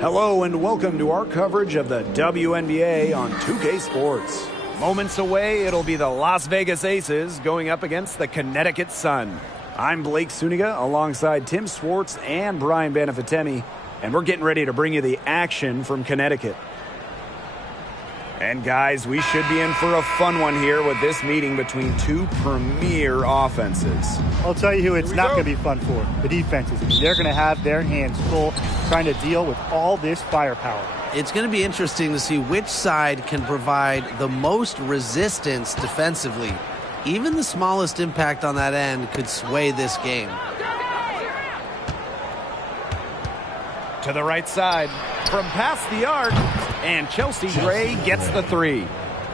Hello and welcome to our coverage of the WNBA on 2K Sports. Moments away, it'll be the Las Vegas Aces going up against the Connecticut Sun. I'm Blake Suniga alongside Tim Swartz and Brian Banafitemi, and we're getting ready to bring you the action from Connecticut. And guys, we should be in for a fun one here with this meeting between two premier offenses. I'll tell you who it's not going to be fun for, the defenses. They're going to have their hands full trying to deal with all this firepower. It's going to be interesting to see which side can provide the most resistance defensively. Even the smallest impact on that end could sway this game. To the right side, from past the arc, and Chelsea Gray gets the three.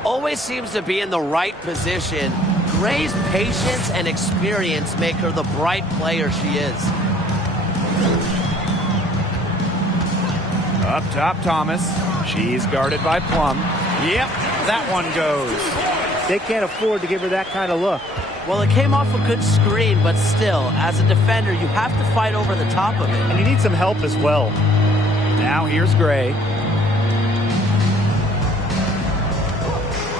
Always seems to be in the right position. Gray's patience and experience make her the bright player she is. Up top, Thomas. She's guarded by Plum. Yep, that one goes. They can't afford to give her that kind of look. Well, it came off a good screen, but still, as a defender, you have to fight over the top of it. And you need some help as well. Now here's Gray.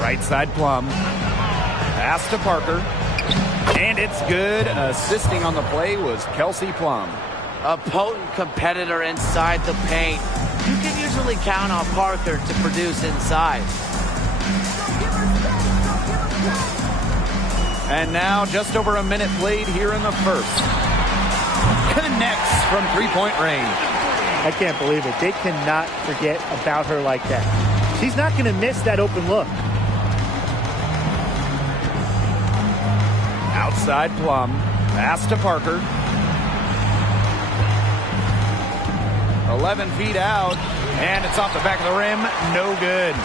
Right side Plum. Pass to Parker. And it's good. Assisting on the play was Kelsey Plum. A potent competitor inside the paint. You can usually count on Parker to produce inside. And now just over a minute played here in the first. Connects from three-point range. I can't believe it. They cannot forget about her like that. She's not going to miss that open look. Outside Plum. Pass to Parker. 11 feet out. And it's off the back of the rim. No good.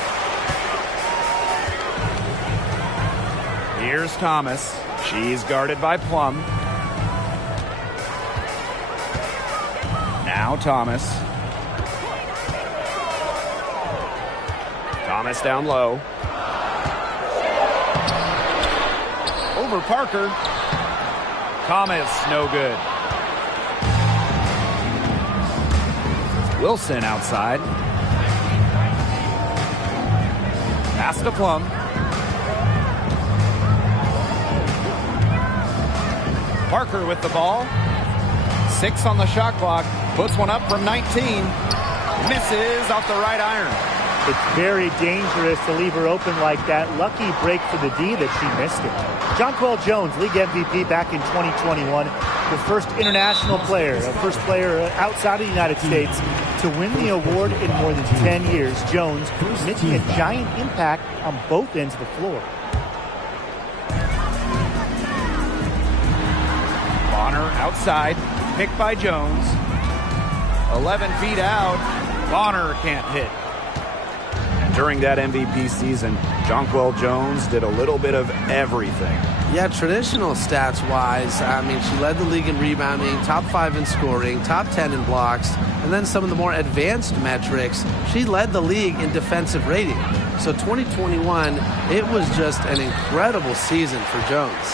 Here's Thomas. She's guarded by Plum. Now Thomas. Thomas down low. Over Parker. Thomas, no good. Wilson outside. Pass to Plum. Parker with the ball. 6 on the shot clock. Puts one up from 19. Misses off the right iron. It's very dangerous to leave her open like that. Lucky break for the D that she missed it. Jonquel Jones, league MVP back in 2021. The first international player, the first player outside of the United States to win the award in more than 10 years. Jones making a giant impact on both ends of the floor. Bonner outside, picked by Jones. 11 feet out, Bonner can't hit. And during that MVP season, Jonquel Jones did a little bit of everything. Yeah, traditional stats-wise, I mean, she led the league in rebounding, top 5 in scoring, top 10 in blocks, and then some of the more advanced metrics, she led the league in defensive rating. So 2021, it was just an incredible season for Jones.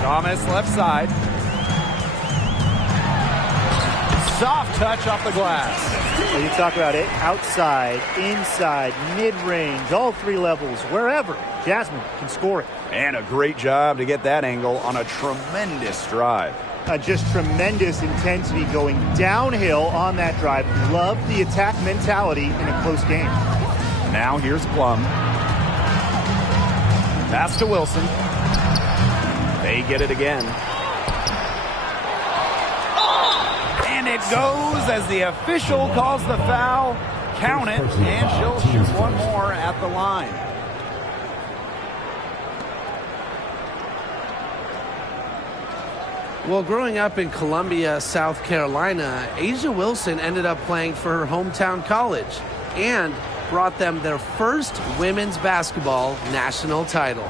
Thomas left side. Soft touch off the glass. Well, you talk about it outside, inside, mid-range, all 3 levels, wherever. Jasmine can score it. And a great job to get that angle on a tremendous drive. Just tremendous intensity going downhill on that drive. Love the attack mentality in a close game. Now here's Plum. Pass to Wilson. They get it again. And it goes as the official calls the foul. Count it, and she'll shoot one more at the line. Well, growing up in Columbia, South Carolina, A'ja Wilson ended up playing for her hometown college and brought them their first women's basketball national title.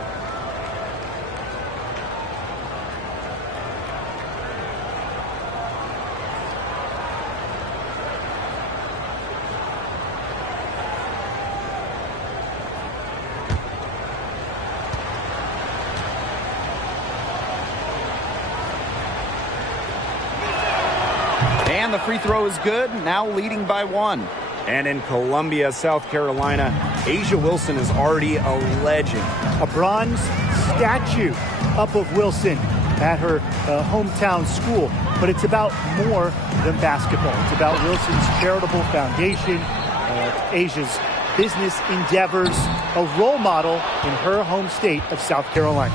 And the free throw is good, now leading by 1. And in Columbia, South Carolina, A'ja Wilson is already a legend. A bronze statue up of Wilson at her hometown school. But it's about more than basketball. It's about Wilson's charitable foundation, A'ja's business endeavors, a role model in her home state of South Carolina.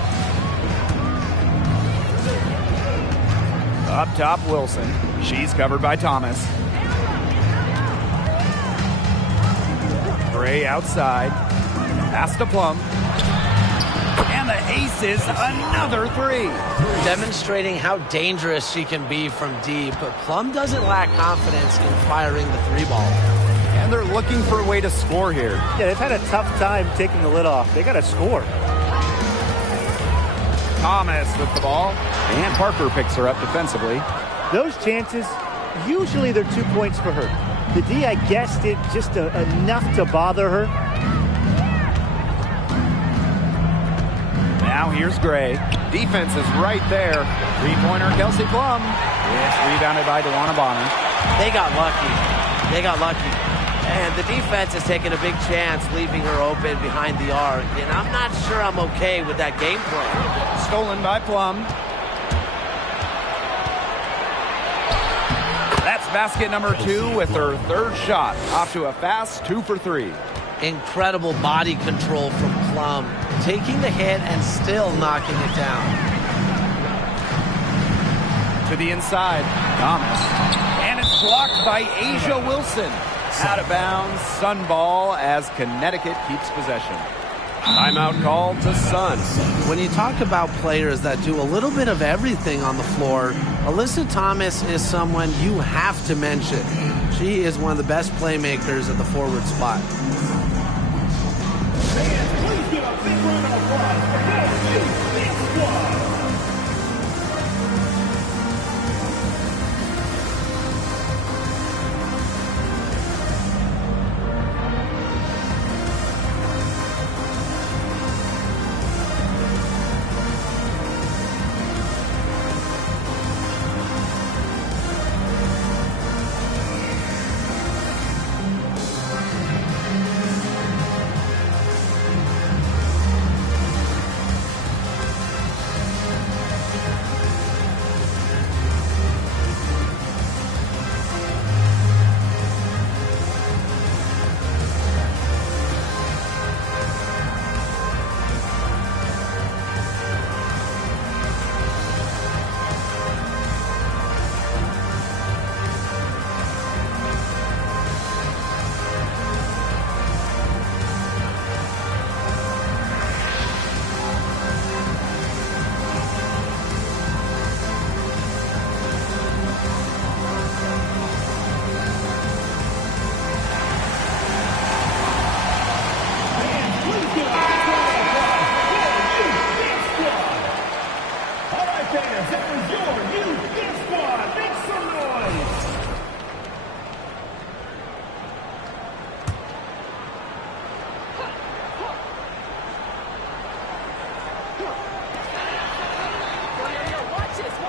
Up top, Wilson. She's covered by Thomas. Gray outside. Pass to Plum. And the aces, another 3. Demonstrating how dangerous she can be from deep, but Plum doesn't lack confidence in firing the 3-ball. And they're looking for a way to score here. Yeah, they've had a tough time taking the lid off. They got to score. Thomas with the ball. And Parker picks her up defensively. Those chances, usually they're 2 points for her. The D, I guess, did just enough to bother her. Now here's Gray. Defense is right there. 3-pointer, Kelsey Plum. It's rebounded by DeWanna Bonner. They got lucky. They got lucky. And the defense is taking a big chance, leaving her open behind the arc. And I'm not sure I'm okay with that game plan. Stolen by Plum. That's basket number 2 with her 3rd shot. Off to a fast 2 for 3. Incredible body control from Plum. Taking the hit and still knocking it down. To the inside, Thomas. And it's blocked by A'ja Wilson. Out of bounds, Sun ball as Connecticut keeps possession. Timeout call to Sun. When you talk about players that do a little bit of everything on the floor, Alyssa Thomas is someone you have to mention. She is one of the best playmakers at the forward spot. Please give a big round of applause for this squad.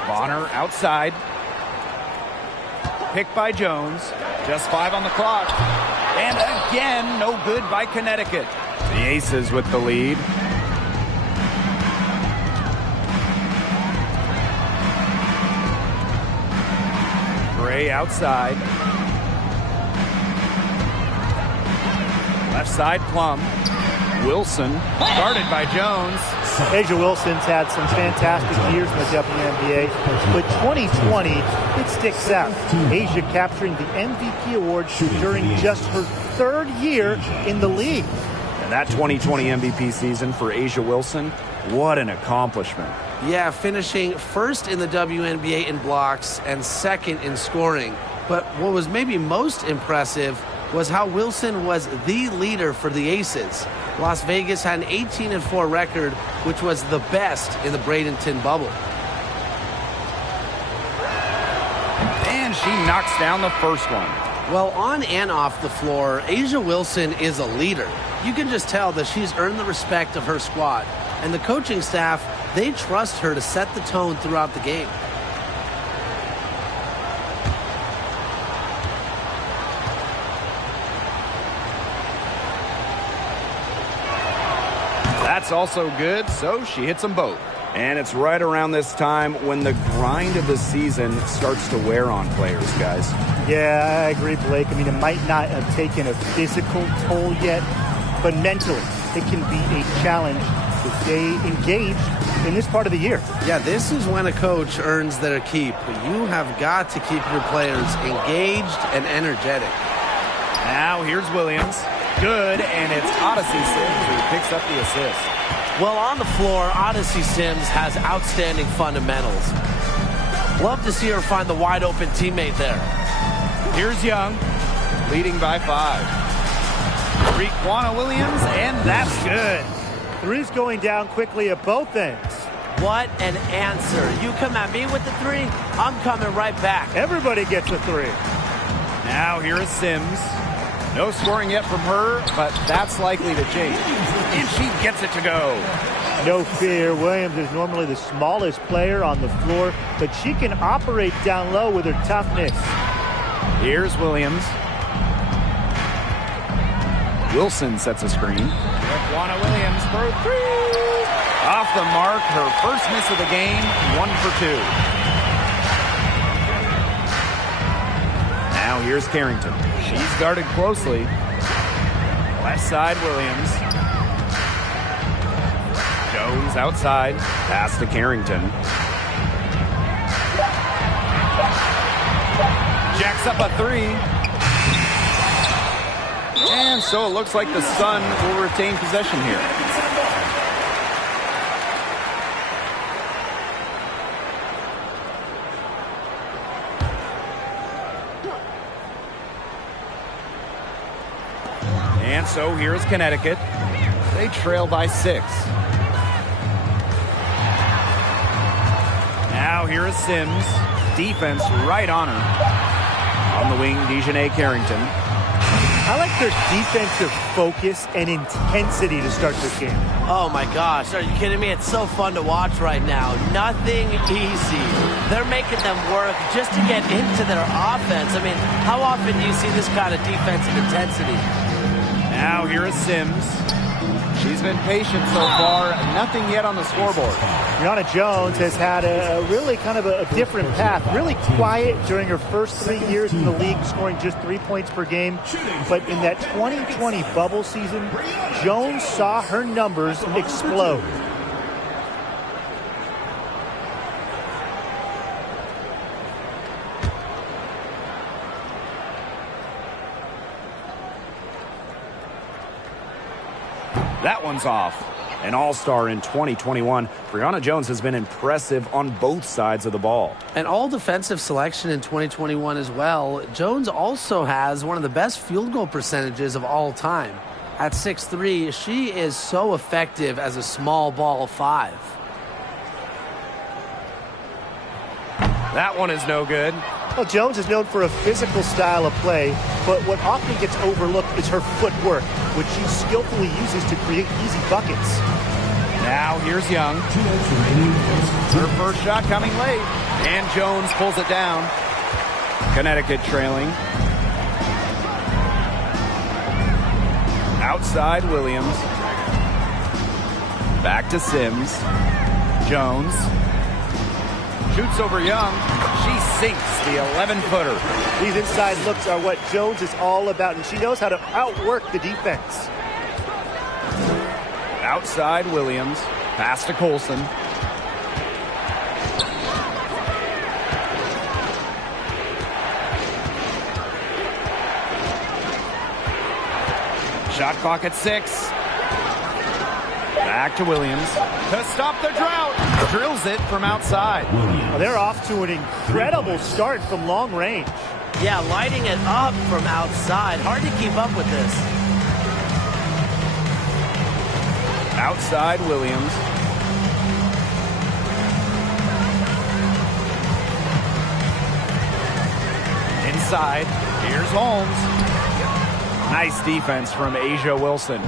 Bonner outside. Picked by Jones. Just 5 on the clock. And again, no good by Connecticut. The Aces with the lead. Gray outside. Left side, Plum. Wilson, guarded by Jones. A'ja Wilson's had some fantastic years in the WNBA, but 2020, it sticks out. A'ja capturing the MVP award during just her 3rd year in the league. And that 2020 MVP season for A'ja Wilson, what an accomplishment. Yeah, finishing 1st in the WNBA in blocks and 2nd in scoring. But what was maybe most impressive was how Wilson was the leader for the Aces. Las Vegas had an 18-4 record, which was the best in the Bradenton bubble. And she knocks down the first one. Well, on and off the floor, A'ja Wilson is a leader. You can just tell that she's earned the respect of her squad. And the coaching staff, they trust her to set the tone throughout the game. That's also good, so she hits them both. And it's right around this time when the grind of the season starts to wear on players, guys. Yeah, I agree, Blake. I mean, it might not have taken a physical toll yet, but mentally, it can be a challenge to stay engaged in this part of the year. Yeah, this is when a coach earns their keep. You have got to keep your players engaged and energetic. Now here's Williams. Good, and it's Odyssey Sims who picks up the assist. Well, on the floor, Odyssey Sims has outstanding fundamentals. Love to see her find the wide-open teammate there. Here's Young, leading by 5. Requana Williams, and that's good. Three's going down quickly at both ends. What an answer. You come at me with the 3, I'm coming right back. Everybody gets a 3. Now here is Sims. No scoring yet from her, but that's likely to change. And she gets it to go. No fear, Williams is normally the smallest player on the floor, but she can operate down low with her toughness. Here's Williams. Wilson sets a screen. Requana Williams for 3. Off the mark, her first miss of the game, 1 for 2. Now here's Carrington. She's guarded closely. Left side, Williams. Jones outside. Pass to Carrington. Jacks up a 3. And so it looks like the Sun will retain possession here. And so here's Connecticut. They trail by 6. Now here is Sims. Defense right on her. On the wing, Dejanay Carrington. I like their defensive focus and intensity to start this game. Oh my gosh, are you kidding me? It's so fun to watch right now. Nothing easy. They're making them work just to get into their offense. I mean, how often do you see this kind of defensive intensity? Now here is Sims. She's been patient so far. Nothing yet on the scoreboard. Brianna Jones has had a really kind of a different path. Really quiet during her first 3 years in the league, scoring just 3 points per game. But in that 2020 bubble season, Jones saw her numbers explode. That one's off. An all-star in 2021, Brianna Jones has been impressive on both sides of the ball. An all-defensive selection in 2021 as well. Jones also has one of the best field goal percentages of all time. At 6'3", she is so effective as a small ball 5. That one is no good. Well, Jones is known for a physical style of play, but what often gets overlooked is her footwork, which she skillfully uses to create easy buckets. Now here's Young. Her first shot coming late, and Jones pulls it down. Connecticut trailing. Outside Williams. Back to Sims. Jones. Shoots over Young. She sinks the 11-footer. These inside looks are what Jones is all about, and she knows how to outwork the defense. Outside Williams. Pass to Colson. Shot clock at 6. Back to Williams. To stop the drought. Drills it from outside. Well, they're off to an incredible start from long range. Yeah, lighting it up from outside. Hard to keep up with this. Outside Williams. Inside. Here's Holmes. Nice defense from Asia Wilson.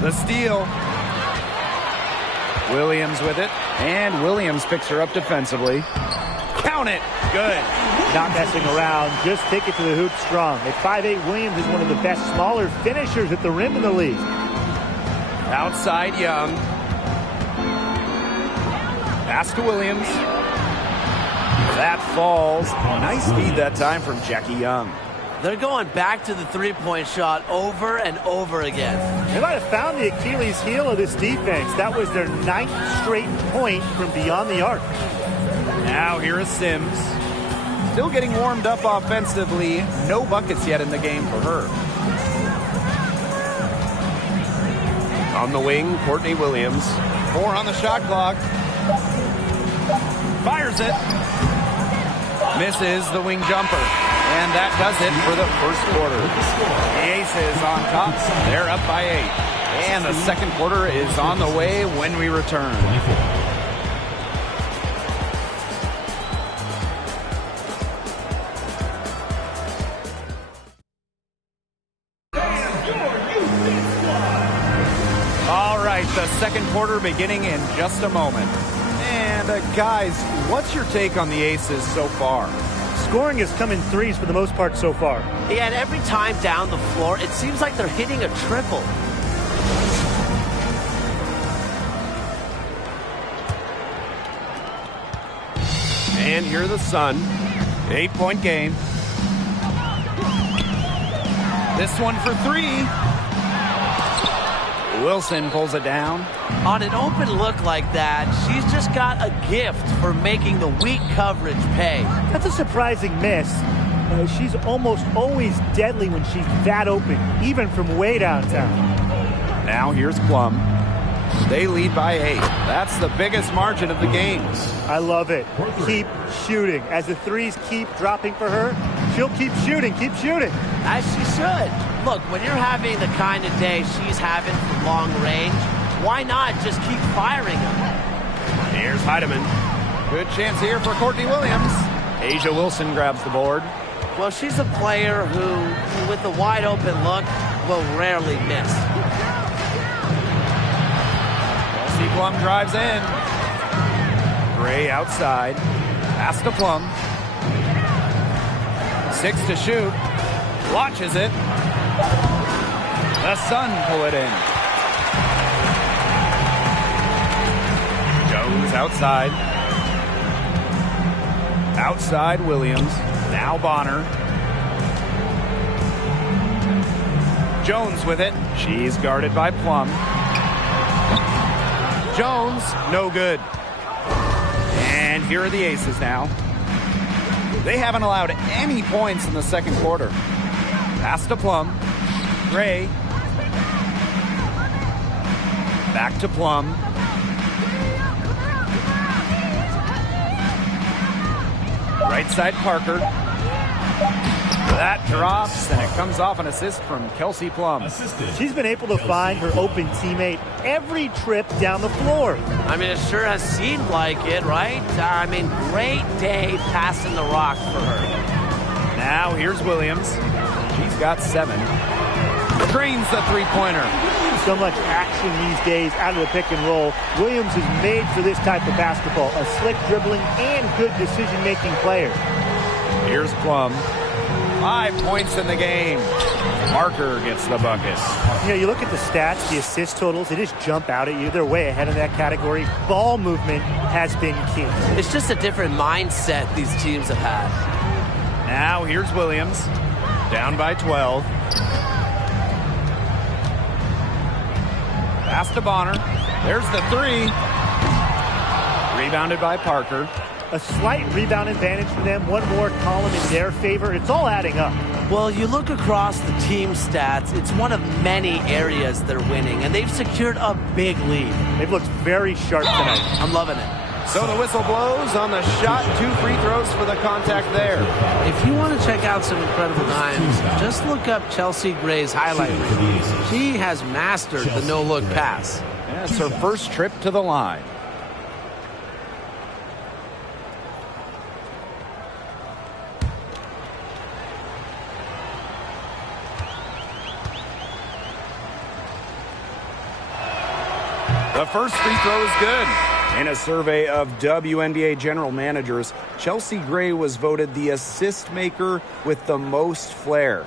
The steal. Williams with it, and Williams picks her up defensively. Count it. Good. Not messing around. Just take it to the hoop strong. At 5'8", Williams is one of the best smaller finishers at the rim in the league. Outside Young. Pass to Williams. That falls. Nice feed that time from Jackie Young. They're going back to the three-point shot over and over again. They might have found the Achilles heel of this defense. That was their 9th straight point from beyond the arc. Now here is Sims. Still getting warmed up offensively. No buckets yet in the game for her. On the wing, Courtney Williams. 4 on the shot clock. Fires it. Misses the wing jumper. And that does it for the first quarter. The Aces on top. They're up by 8. And the second quarter is on the way when we return. All right, the second quarter beginning in just a moment. And guys, what's your take on the Aces so far? Scoring has come in threes for the most part so far. Yeah, and every time down the floor, it seems like they're hitting a triple. And here the Sun. 8-point game. This one for 3. Wilson pulls it down. On an open look like that, she's just got a gift for making the weak coverage pay. That's a surprising miss. She's almost always deadly when she's that open, even from way downtown. Now here's Plum. They lead by 8. That's the biggest margin of the games. I love it. Keep shooting. As the threes keep dropping for her, she'll keep shooting, As she should. Look, when you're having the kind of day she's having from long range, why not just keep firing them? Here's Heidemann. Good chance here for Courtney Williams. Asia Wilson grabs the board. Well, she's a player who, with a wide open look, will rarely miss. Kelsey Plum drives in. Gray outside. Pass to Plum. 6 to shoot. Launches it. The Sun pull it in. Jones outside. Outside Williams. Now Bonner. Jones with it. She's guarded by Plum. Jones, no good. And here are the Aces now. They haven't allowed any points in the second quarter. Pass to Plum. Gray. Back to Plum. Right side Parker. That drops, and it comes off an assist from Kelsey Plum. She's been able to find her open teammate every trip down the floor. I mean, it sure has seemed like it, right? I mean, great day passing the rock for her. Now here's Williams. She's got 7. Screens the three-pointer. So much action these days out of the pick and roll. Williams is made for this type of basketball. A slick dribbling and good decision-making player. Here's Plum. 5 points in the game. Parker gets the bucket. You know, you look at the stats, the assist totals, they just jump out at you. They're way ahead of that category. Ball movement has been key. It's just a different mindset these teams have had. Now here's Williams. Down by 12. Pass to Bonner. There's the 3. Rebounded by Parker. A slight rebound advantage for them. One more column in their favor. It's all adding up. Well, you look across the team stats, it's one of many areas they're winning, and they've secured a big lead. They've looked very sharp tonight. I'm loving it. So the whistle blows on the shot. 2 free throws for the contact there. If you want to check out some incredible dimes, just look up Chelsea Gray's highlight reel. She has mastered the no-look pass. Yeah, it's her first trip to the line. The first free throw is good. In a survey of WNBA general managers, Chelsea Gray was voted the assist maker with the most flair.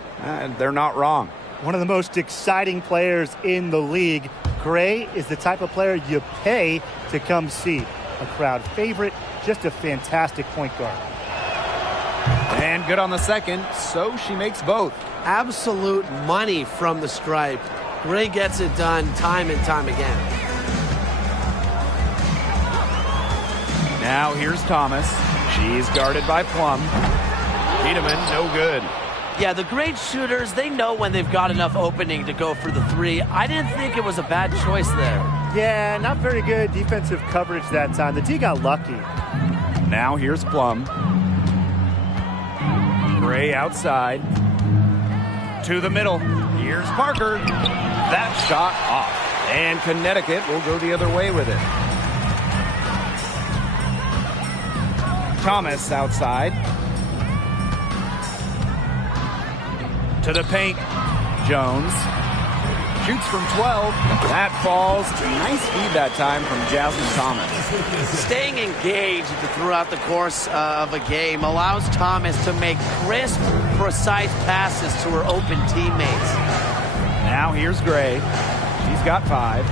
They're not wrong. One of the most exciting players in the league. Gray is the type of player you pay to come see. A crowd favorite, just a fantastic point guard. And good on the second, so she makes both. Absolute money from the stripe. Gray gets it done time and time again. Now here's Thomas. She's guarded by Plum. Tiedemann, no good. Yeah, the great shooters, they know when they've got enough opening to go for the three. I didn't think it was a bad choice there. Yeah, not very good defensive coverage that time. The D got lucky. Now here's Plum. Gray outside. To the middle. Here's Parker. That shot off. And Connecticut will go the other way with it. Thomas outside. To the paint. Jones. Shoots from 12. That falls. Nice feed that time from Jasmine Thomas. Staying engaged throughout the course of a game allows Thomas to make crisp, precise passes to her open teammates. Now here's Gray. She's got 5.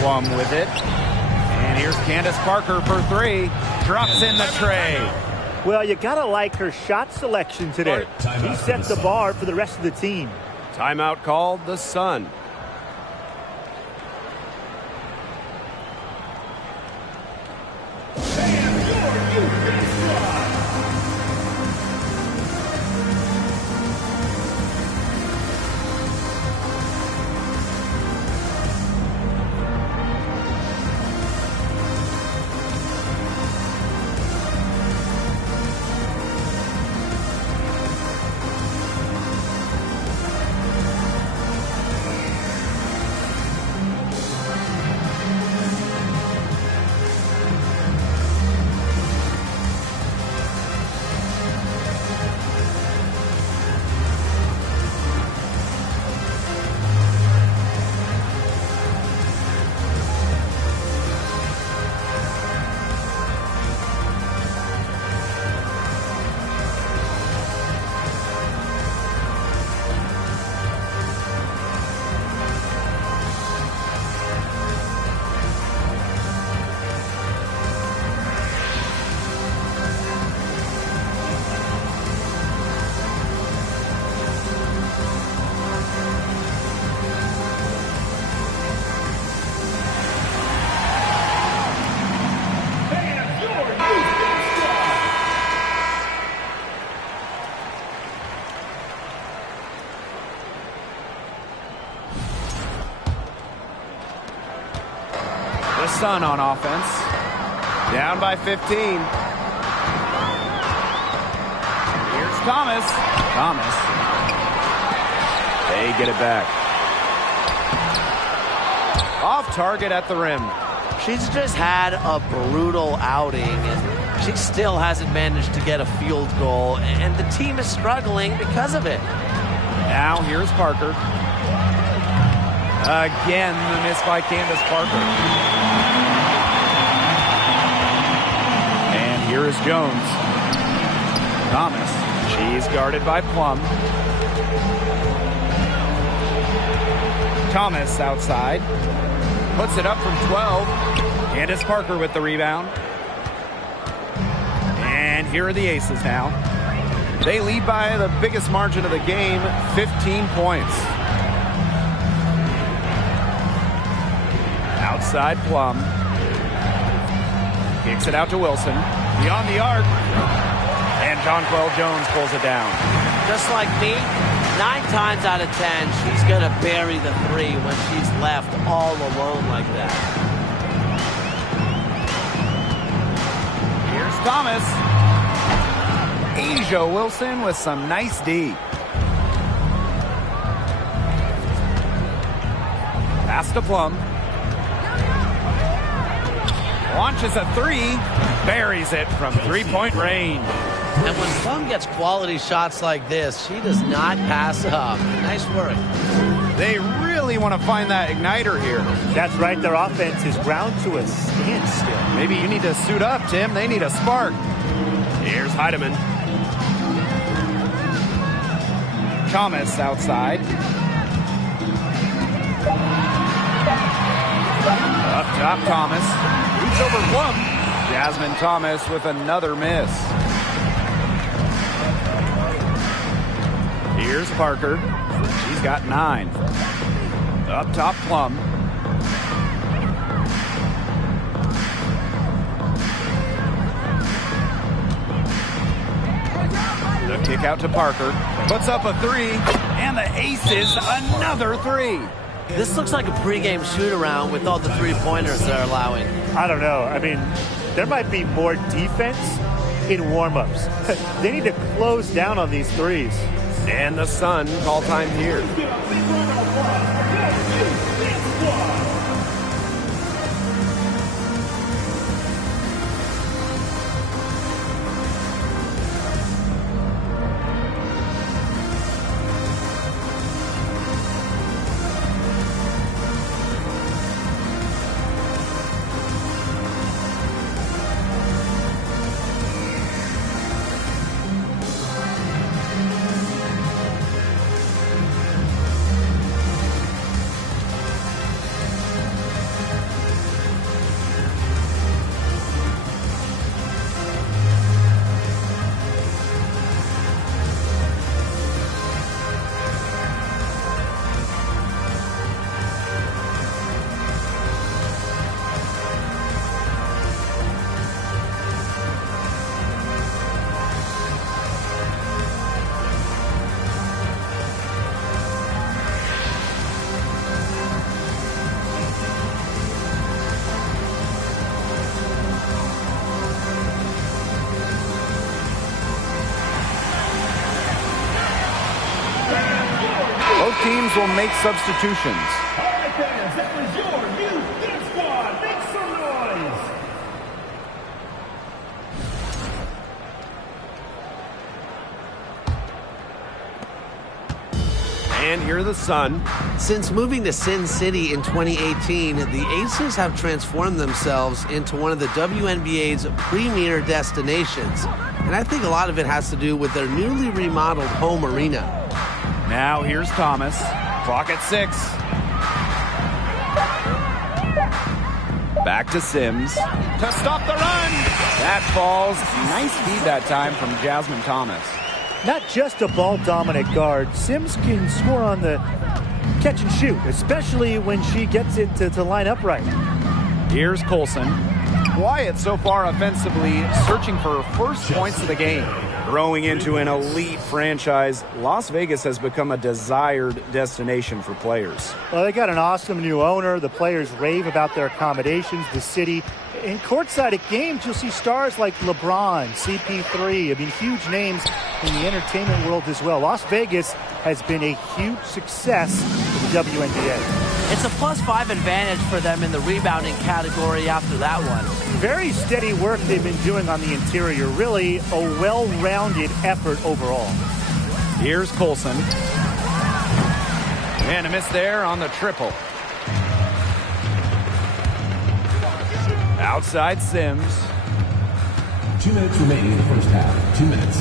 Plum with it. And here's Candace Parker for 3. Drops in the tray. Well, you got to like her shot selection today. He sets the bar for the rest of the team. Timeout called the Sun. Sun on offense. Down by 15. Here's Thomas. Thomas. They get it back. Off target at the rim. She's just had a brutal outing, and she still hasn't managed to get a field goal, and the team is struggling because of it. Now here's Parker. Again, the miss by Candace Parker. Here is Jones. Thomas. She's guarded by Plum. Thomas outside. Puts it up from 12. Candace Parker with the rebound. And here are the Aces now. They lead by the biggest margin of the game, 15 points. Outside Plum. Kicks it out to Wilson. Beyond the arc. And Jonquel Jones pulls it down. Just like me, 9 times out of 10, she's going to bury the 3 when she's left all alone like that. Here's Thomas. Asia Wilson with some nice D. Pass to Plum. Launches a 3, buries it from 3-point range. And when Plum gets quality shots like this, she does not pass up. Nice work. They really want to find that igniter here. That's right. Their offense is ground to a standstill. Maybe you need to suit up, Tim. They need a spark. Here's Heidemann. Thomas outside. Up top, Thomas. Boots over Plum. Jasmine Thomas with another miss. Here's Parker. She's got 9. Up top, Plum. The kick out to Parker. Puts up a 3. And the aces another 3. This looks like a pregame shoot-around with all the three-pointers they're allowing. I don't know. I mean, there might be more defense in warm-ups. They need to close down on these threes. And the Sun call time here. Both teams will make substitutions. All right, fans, that was your new Dance Squad. Make some noise. And here are the Sun. Since moving to Sin City in 2018, the Aces have transformed themselves into one of the WNBA's premier destinations. And I think a lot of it has to do with their newly remodeled home arena. Now here's Thomas. Clock at 6. Back to Sims. To stop the run. That falls. Nice feed that time from Jasmine Thomas. Not just a ball-dominant guard, Sims can score on the catch and shoot, especially when she gets it to line up right. Here's Colson. Quiet so far offensively, searching for her first points of the game. Growing into an elite franchise, Las Vegas has become a desired destination for players. Well, they got an awesome new owner. The players rave about their accommodations, the city. In courtside at games, you'll see stars like LeBron, CP3. I mean, huge names in the entertainment world as well. Las Vegas has been a huge success for the WNBA. It's a +5 advantage for them in the rebounding category after that one. Very steady work they've been doing on the interior. Really a well-rounded effort overall. Here's Colson. And a miss there on the triple. Outside Sims. 2 minutes remaining in the first half. 2 minutes.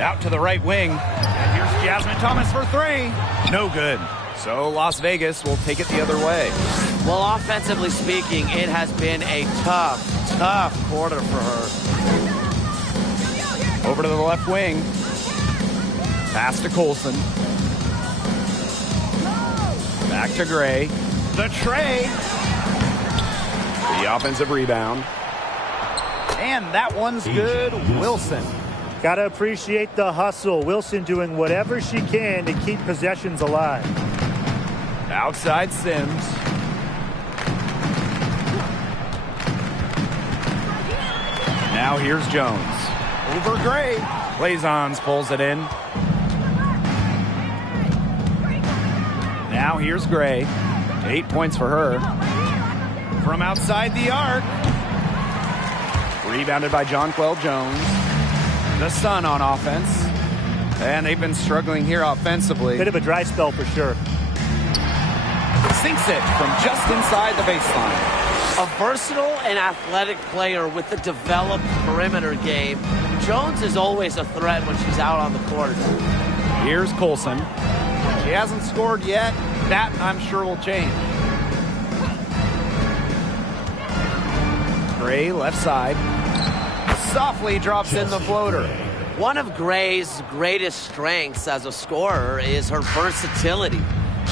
Out to the right wing. And here's Jasmine Thomas for 3. No good. So Las Vegas will take it the other way. Well, offensively speaking, it has been a tough quarter for her. Over to the left wing. Pass to Colson. Back to Gray. The tray. The offensive rebound. And that one's good. Wilson. Got to appreciate the hustle. Wilson doing whatever she can to keep possessions alive. Outside Sims. Now here's Jones. Over Gray. Blazons pulls it in. Now here's Gray. 8 points for her. From outside the arc. Rebounded by Jonquel Jones. The Sun on offense. And they've been struggling here offensively. Bit of a dry spell for sure. Sinks it from just inside the baseline. A versatile and athletic player with a developed perimeter game. Jones is always a threat when she's out on the court. Here's Colson. She hasn't scored yet. That, I'm sure, will change. Gray, left side. Softly drops in the floater. One of Gray's greatest strengths as a scorer is her versatility.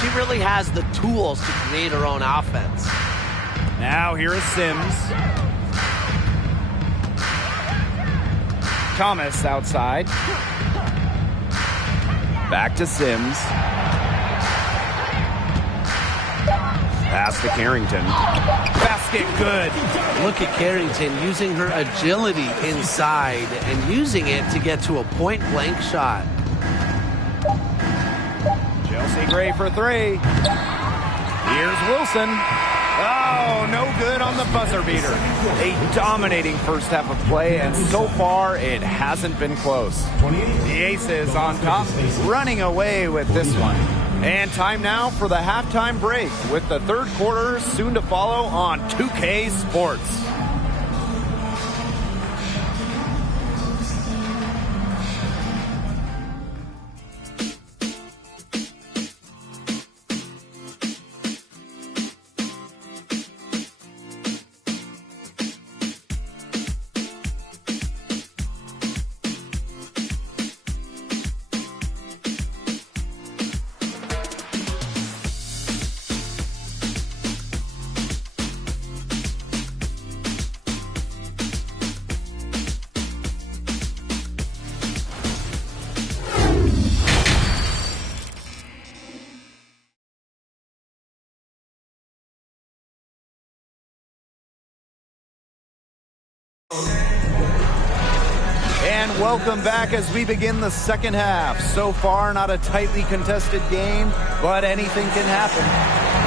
She really has the tools to create her own offense. Now here is Sims. Thomas outside. Back to Sims. Pass to Carrington. Basket good. Look at Carrington using her agility inside and using it to get to a point-blank shot. Chelsea Gray for three. Here's Wilson. Oh, no good on the buzzer beater. A dominating first half of play, and so far it hasn't been close. The Aces on top, running away with this one. And time now for the halftime break, with the third quarter soon to follow on 2K Sports. And welcome back as we begin the second half. So far, not a tightly contested game, but anything can happen.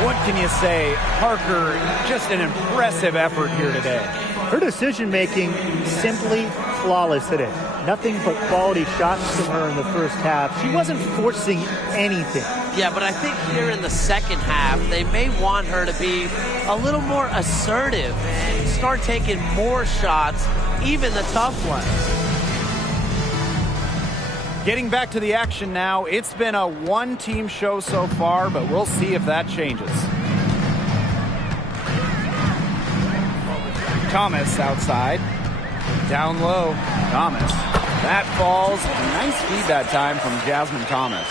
What can you say? Parker, just an impressive effort here today. Her decision-making simply flawless today. Nothing but quality shots from her in the first half. She wasn't forcing anything. Yeah, but I think here in the second half, they may want her to be a little more assertive and start taking more shots, even the tough ones. Getting back to the action now, it's been a one-team show so far, but we'll see if that changes. Thomas outside. Down low. Thomas. That falls. Nice feed that time from Jasmine Thomas.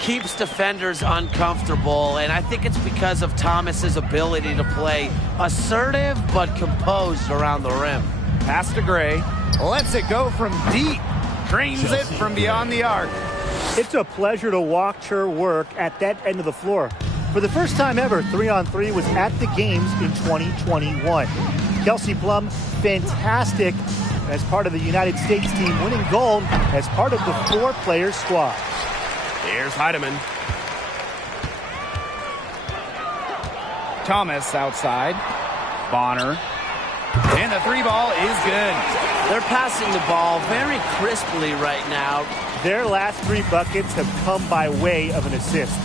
Keeps defenders uncomfortable, and I think it's because of Thomas's ability to play assertive but composed around the rim. Pass to Gray. Lets it go from deep. Drains it from beyond the arc. It's a pleasure to watch her work at that end of the floor. For the first time ever, 3-on-3 was at the games in 2021. Kelsey Plum, fantastic as part of the United States team, winning gold as part of the four-player squad. Here's Heidemann. Thomas outside. Bonner. And the three ball is good. They're passing the ball very crisply right now. Their last three buckets have come by way of an assist.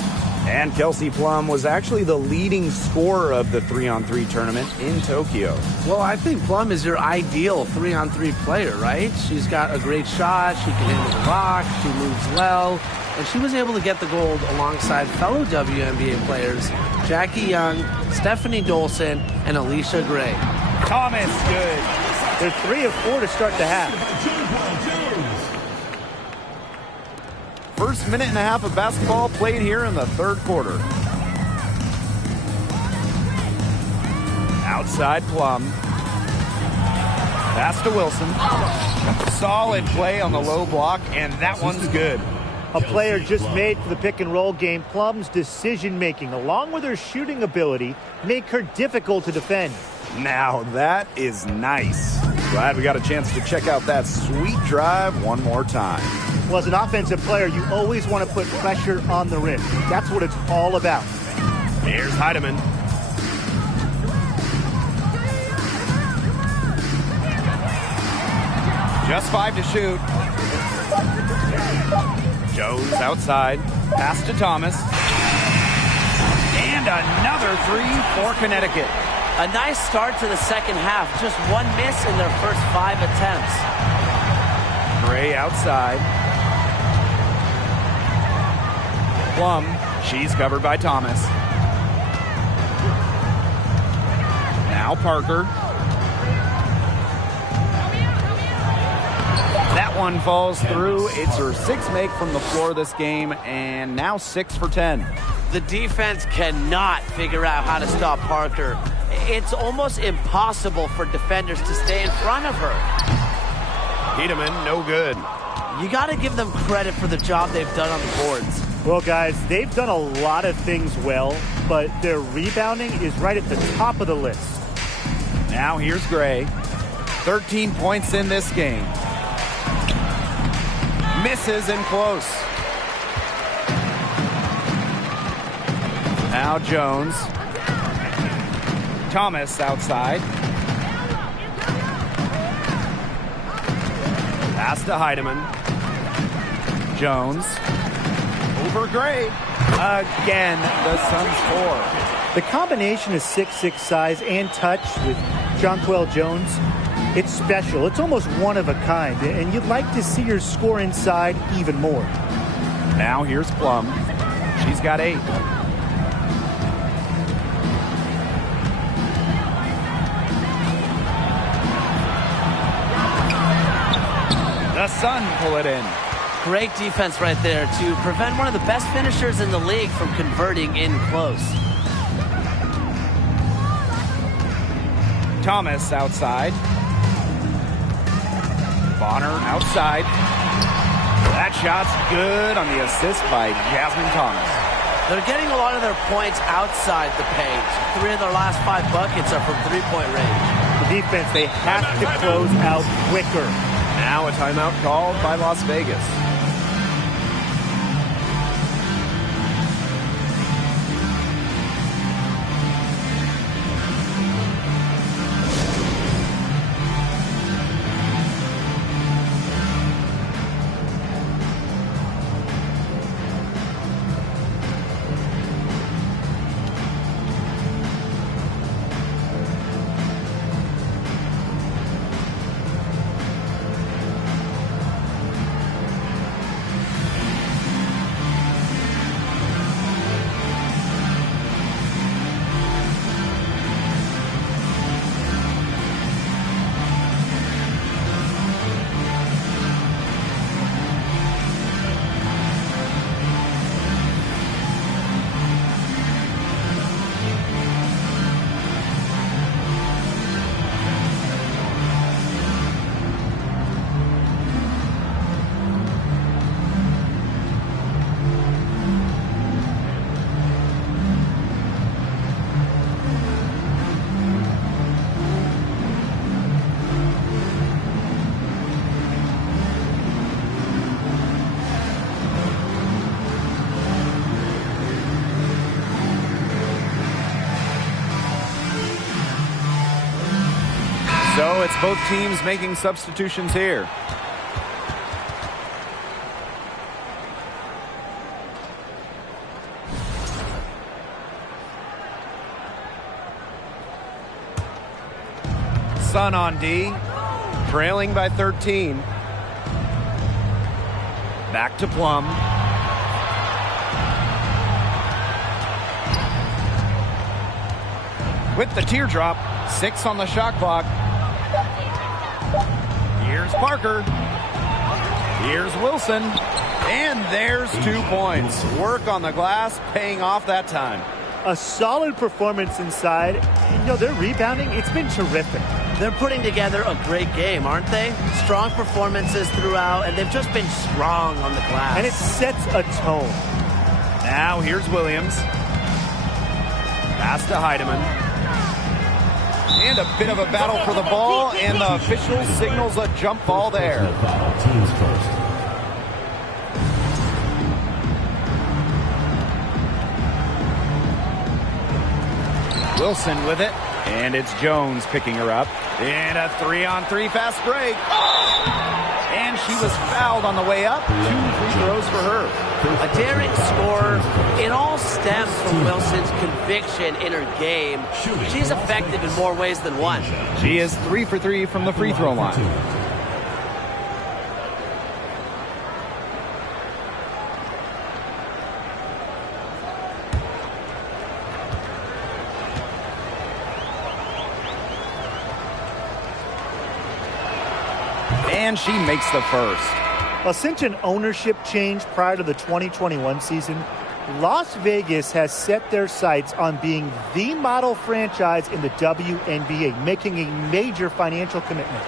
And Kelsey Plum was actually the leading scorer of the 3-on-3 tournament in Tokyo. Well, I think Plum is your ideal 3-on-3 player, right? She's got a great shot. She can handle the rock. She moves well. And she was able to get the gold alongside fellow WNBA players Jackie Young, Stephanie Dolson, and Alicia Gray. Thomas, good. They're 3 of 4 to start the half. First minute and a half of basketball played here in the third quarter. Outside Plum. Pass to Wilson. Solid play on the low block, and that one's good. A player just made for the pick-and-roll game. Plum's decision-making, along with her shooting ability, make her difficult to defend. Now that is nice. Glad we got a chance to check out that sweet drive one more time. Well, as an offensive player, you always want to put pressure on the rim. That's what it's all about. Here's Heidemann. Just 5 to shoot. Jones outside. Pass to Thomas. And another three for Connecticut. A nice start to the second half. Just one miss in their first 5 attempts. Gray outside. Plum. She's covered by Thomas. Now Parker. That one falls through. It's her 6th make from the floor this game, and now 6 for 10. The defense cannot figure out how to stop Parker. It's almost impossible for defenders to stay in front of her. Tiedemann, no good. You got to give them credit for the job they've done on the boards. Well, guys, they've done a lot of things well, but their rebounding is right at the top of the list. Now here's Gray. 13 points in this game. Misses and close. Now Jones. Thomas outside. Pass to Heidemann. Jones. Over Gray. Again, the Suns score. The combination of 6'6" size and touch with Jonquel Jones, it's special. It's almost one of a kind, and you'd like to see her score inside even more. Now here's Plum. She's got 8. The Sun pull it in. Great defense right there to prevent one of the best finishers in the league from converting in close. Thomas outside. Bonner outside. That shot's good on the assist by Jasmine Thomas. They're getting a lot of their points outside the paint. 3 of their last 5 buckets are from three-point range. The defense, they have to close out quicker. Now a timeout called by Las Vegas. So it's both teams making substitutions here. Sun on D, trailing by 13. Back to Plum. With the teardrop, 6 on the shot clock. Here's Parker. Here's Wilson. And there's 2 points. Work on the glass, paying off that time. A solid performance inside. You know, their rebounding, it's been terrific. They're putting together a great game, aren't they? Strong performances throughout, and they've just been strong on the glass. And it sets a tone. Now here's Williams. Pass to Heidemann. And a bit of a battle for the ball, and the official signals a jump ball there. Teams first. Wilson with it, and it's Jones picking her up. And a 3-on-3 fast break. And she was fouled on the way up. 2 free throws for her. A daring scorer. It all stems from Wilson's conviction in her game. She's effective in more ways than one. She is 3 for 3 from the free throw line. And she makes the first. Well, since an ownership change prior to the 2021 season, Las Vegas has set their sights on being the model franchise in the WNBA, making a major financial commitment.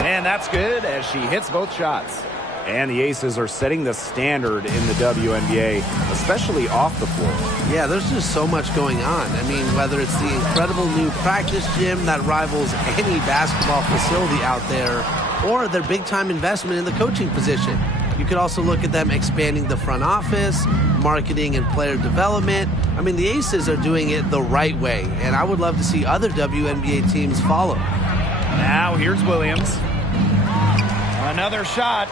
And that's good as she hits both shots. And the Aces are setting the standard in the WNBA, especially off the floor. Yeah, there's just so much going on. I mean, whether it's the incredible new practice gym that rivals any basketball facility out there, or their big-time investment in the coaching position. You could also look at them expanding the front office, marketing and player development. I mean, the Aces are doing it the right way, and I would love to see other WNBA teams follow. Now here's Williams. Another shot.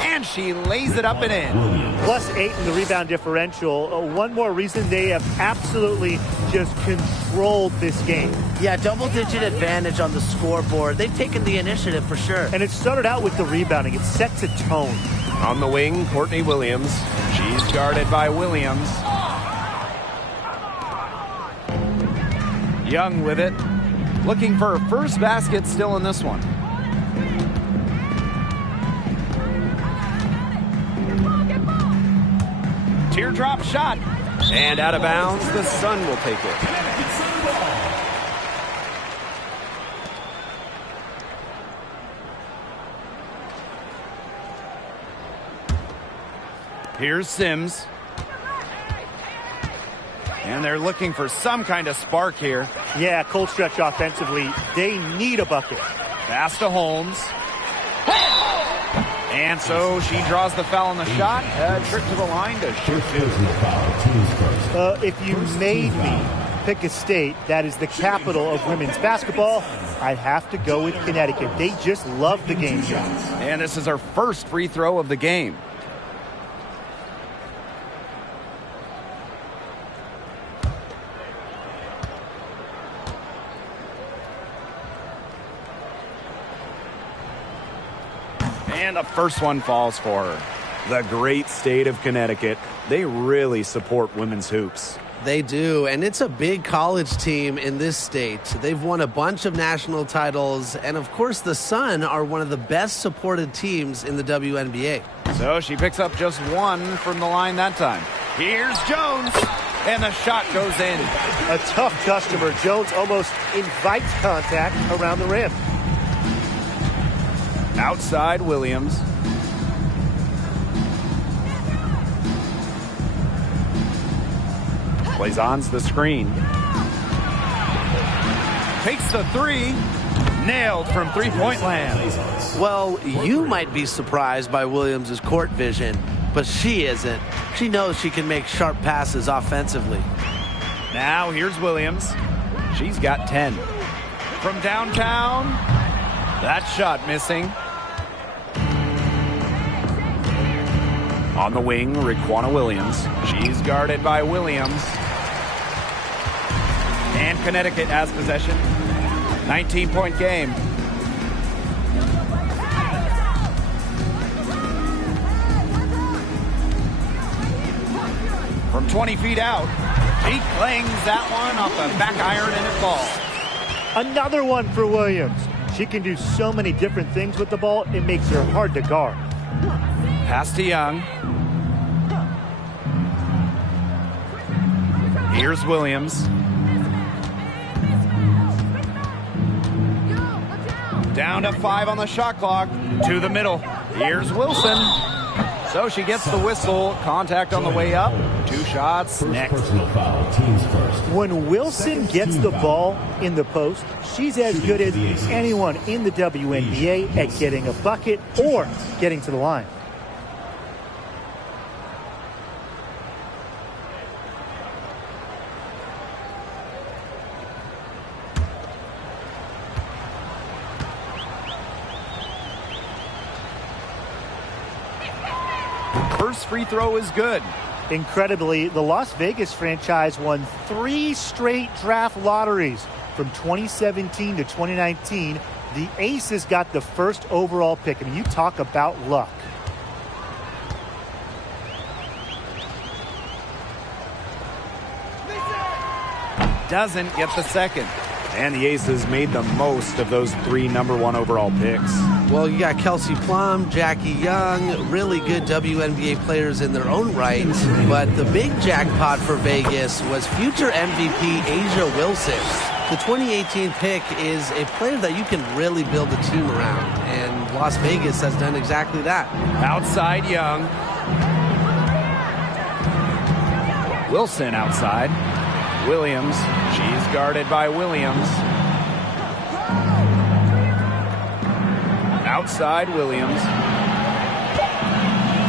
And she lays it up and in. +8 in the rebound differential. One more reason they have absolutely just controlled this game. Yeah, double-digit advantage on the scoreboard. They've taken the initiative for sure. And it started out with the rebounding. It sets a tone. On the wing, Courtney Williams. She's guarded by Williams. Young with it. Looking for her first basket still in this one. Teardrop shot. And out of bounds, the Sun will take it. Here's Sims. And they're looking for some kind of spark here. Yeah, cold stretch offensively. They need a bucket. Pass to Holmes. And so she draws the foul on the shot. A trip to the line to shoot 2. If you made me pick a state that is the capital of women's basketball, I'd have to go with Connecticut. They just love the game shots. And this is her first free throw of the game. And the first one falls for her. The great state of Connecticut. They really support women's hoops. They do, and it's a big college team in this state. They've won a bunch of national titles, and of course the Sun are one of the best supported teams in the WNBA. So she picks up just 1 from the line that time. Here's Jones, and the shot goes in. A tough customer. Jones almost invites contact around the rim. Outside Williams. Blazon's the screen. Takes the 3. Nailed from three-point land. Well, you might be surprised by Williams' court vision, but she isn't. She knows she can make sharp passes offensively. Now here's Williams. She's got 10. From downtown, that shot missing. On the wing, Raquana Williams. She's guarded by Williams. And Connecticut has possession. 19-point game. From 20 feet out, she clangs that one off the back iron and it falls. Another one for Williams. She can do so many different things with the ball, it makes her hard to guard. Pass to Young. Here's Williams. Down to 5 on the shot clock. To the middle. Here's Wilson. So she gets the whistle. Contact on the way up. 2 shots next. Personal foul, teams first. When Wilson gets the ball in the post, she's as good as anyone in the WNBA at getting a bucket or getting to the line. first free throw is good. Incredibly, the Las Vegas franchise won 3 straight draft lotteries from 2017 to 2019. The Aces got the first overall pick. I mean, you talk about luck. Doesn't get the second. And the Aces made the most of those 3 number 1 overall picks. Well, you got Kelsey Plum, Jackie Young, really good WNBA players in their own right. But the big jackpot for Vegas was future MVP Asia Wilson. The 2018 pick is a player that you can really build a team around. And Las Vegas has done exactly that. Outside Young. Wilson outside. Williams. She's guarded by Williams. Outside Williams.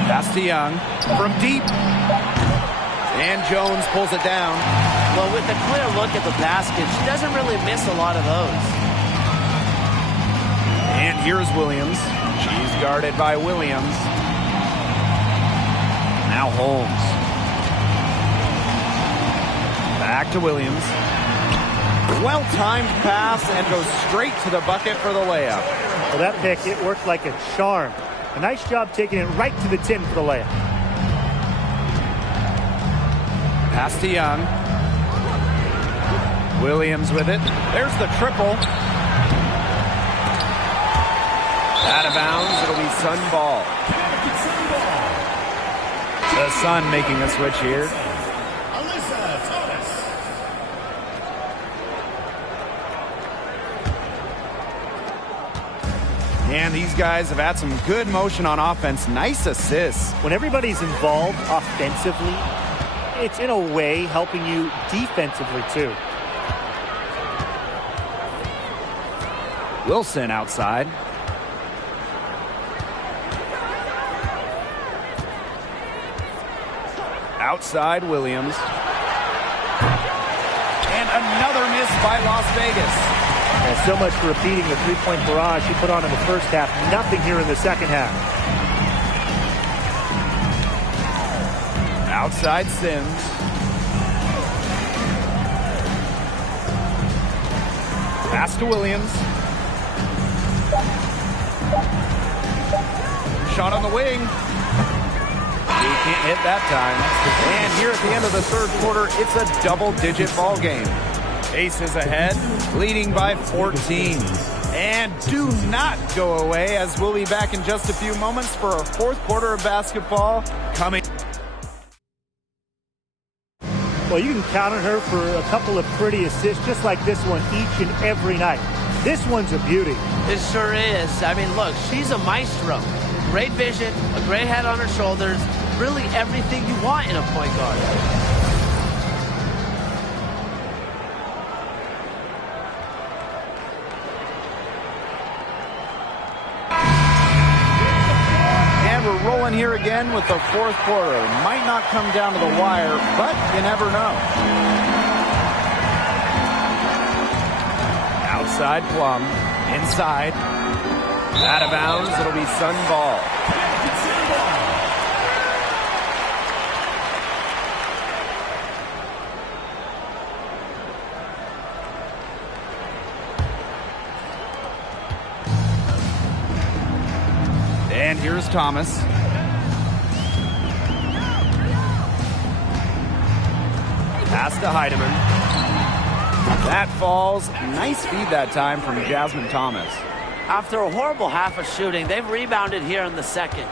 Pass to Young. From deep. And Jones pulls it down. Well, with a clear look at the basket, she doesn't really miss a lot of those. And here's Williams. She's guarded by Williams. Now Holmes. Back to Williams. Well-timed pass and goes straight to the bucket for the layup. Well, that pick, it worked like a charm. A nice job taking it right to the tin for the layup. Pass to Young. Williams with it. There's the triple. Out of bounds. It'll be Sun ball. The Sun making a switch here. And these guys have had some good motion on offense. Nice assists. When everybody's involved offensively, it's in a way helping you defensively too. Wilson outside. Outside Williams. And another miss by Las Vegas. And so much for repeating the three-point barrage she put on in the first half. Nothing here in the second half. Outside Sims. Pass to Williams. Shot on the wing. He can't hit that time. And here at the end of the third quarter, it's a double-digit ball game. Aces ahead, leading by 14. And do not go away, as we'll be back in just a few moments for our fourth quarter of basketball coming. Well, you can count on her for a couple of pretty assists, just like this one, each and every night. This one's a beauty. It sure is. I mean, look, she's a maestro. Great vision, a great head on her shoulders, really everything you want in a point guard. Rolling here again with the fourth quarter. Might not come down to the wire, but you never know. Outside Plum. Inside. Out of bounds. It'll be Sun ball. And here's Thomas. Pass to Heidemann. That falls. Nice feed that time from Jasmine Thomas. After a horrible half of shooting, they've rebounded here in the second.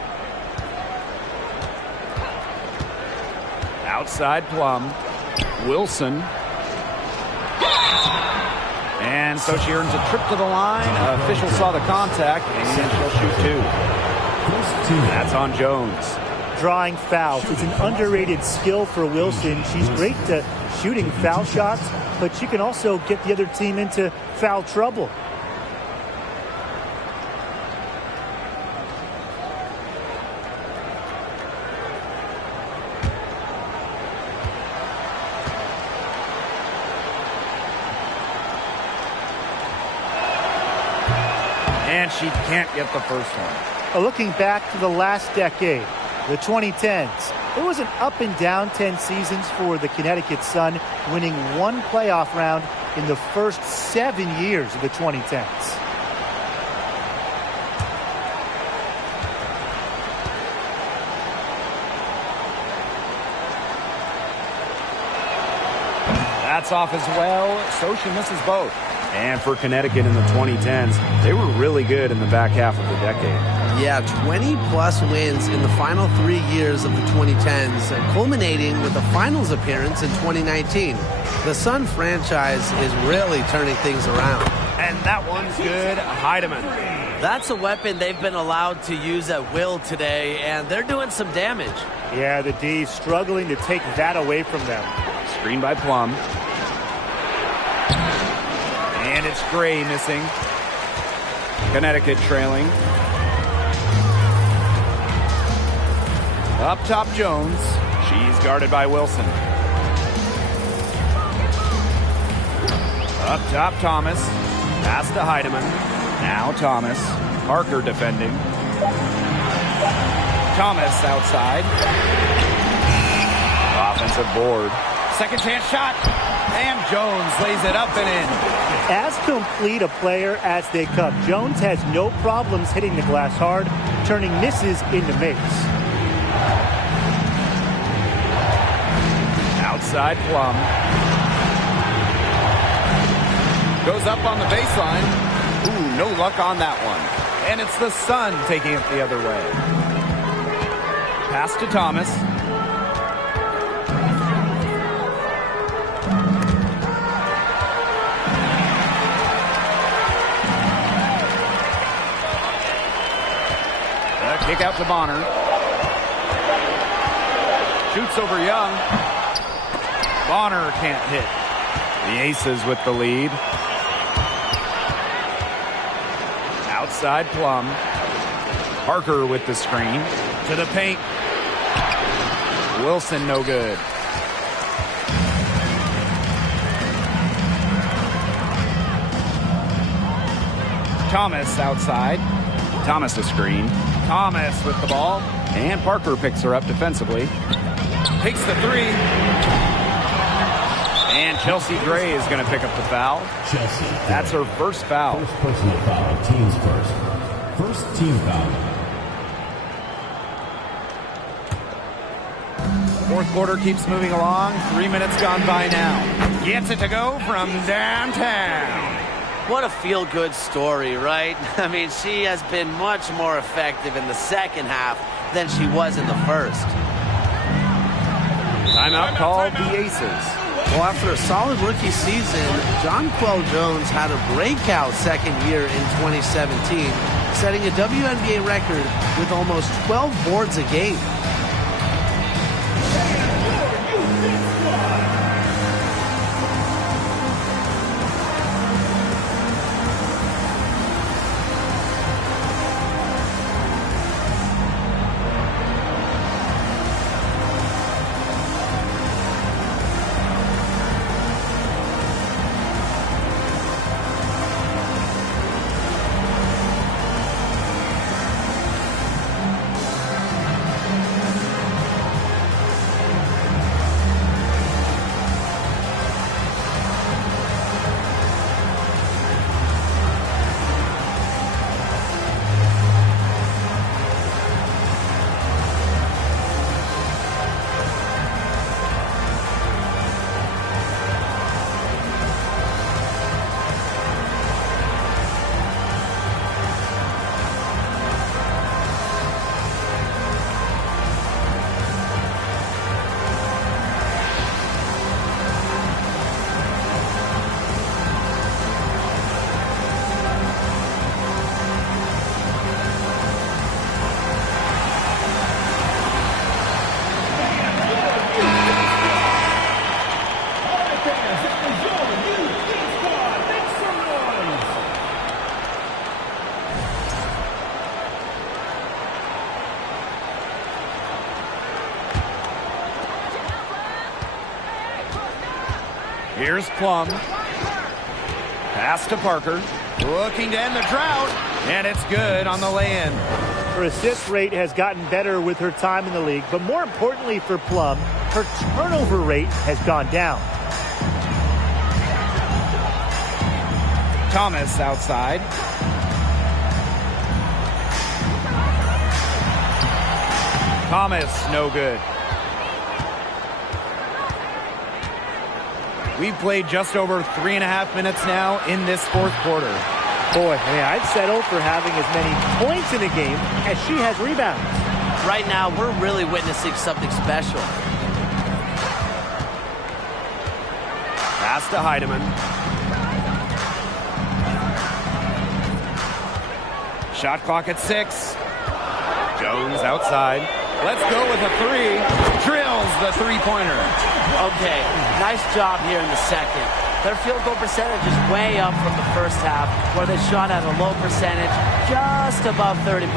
Outside Plum. Wilson. And so she earns a trip to the line. Official saw the contact, and she'll shoot two. That's on Jones. Drawing fouls. It's an underrated skill for Wilson. She's great at shooting foul shots, but she can also get the other team into foul trouble. And she can't get the first one. Looking back to the last decade, The 2010s. It was an up-and-down 10 seasons for the Connecticut Sun, winning one playoff round in the first 7 years of the 2010s. That's off as well, so she misses both. And for Connecticut in the 2010s, they were really good in the back half of the decade. Yeah, 20-plus wins in the final 3 years of the 2010s, culminating with a finals appearance in 2019. The Sun franchise is really turning things around. And that one's good. Heidemann. That's a weapon they've been allowed to use at will today, and they're doing some damage. Yeah, the D struggling to take that away from them. Screen by Plum. And it's Gray missing. Connecticut trailing. Up top, Jones. She's guarded by Wilson. Up top, Thomas. Pass to Heidemann. Now Thomas. Parker defending. Thomas outside. Offensive board. Second chance shot. And Jones lays it up and in. As complete a player as they come, Jones has no problems hitting the glass hard, turning misses into makes. Outside Plum. Goes up on the baseline. Ooh, no luck on that one. And it's the Sun taking it the other way. Pass to Thomas. Kick out to Bonner. Shoots over Young. Bonner can't hit. The Aces with the lead. Outside Plum. Parker with the screen. To the paint. Wilson no good. Thomas outside. Thomas a screen. Thomas with the ball. And Parker picks her up defensively. Takes the three. And Chelsea Gray is going to pick up the foul. Chelsea. That's her first foul. First personal foul. Teams first. First team foul. Fourth quarter keeps moving along. 3 minutes gone by now. Gets it to go from downtown. What a feel-good story, right? I mean, she has been much more effective in the second half than she was in the first. Timeout called the Aces. Well, after a solid rookie season, Jonquel Jones had a breakout second year in 2017, setting a WNBA record with almost 12 boards a game. Here's Plum. Pass to Parker. Looking to end the drought. And it's good on the lay-in. Her assist rate has gotten better with her time in the league, but more importantly for Plum, her turnover rate has gone down. Thomas outside. Thomas, no good. We've played just over 3.5 minutes now in this fourth quarter. Boy, I'd settle for having as many points in a game as she has rebounds. Right now, we're really witnessing something special. Pass to Heidemann. Shot clock at 6. Jones outside. Let's go with a 3. Drills the three-pointer. Okay, nice job here in the second. Their field goal percentage is way up from the first half, where they shot at a low percentage, just above 30%.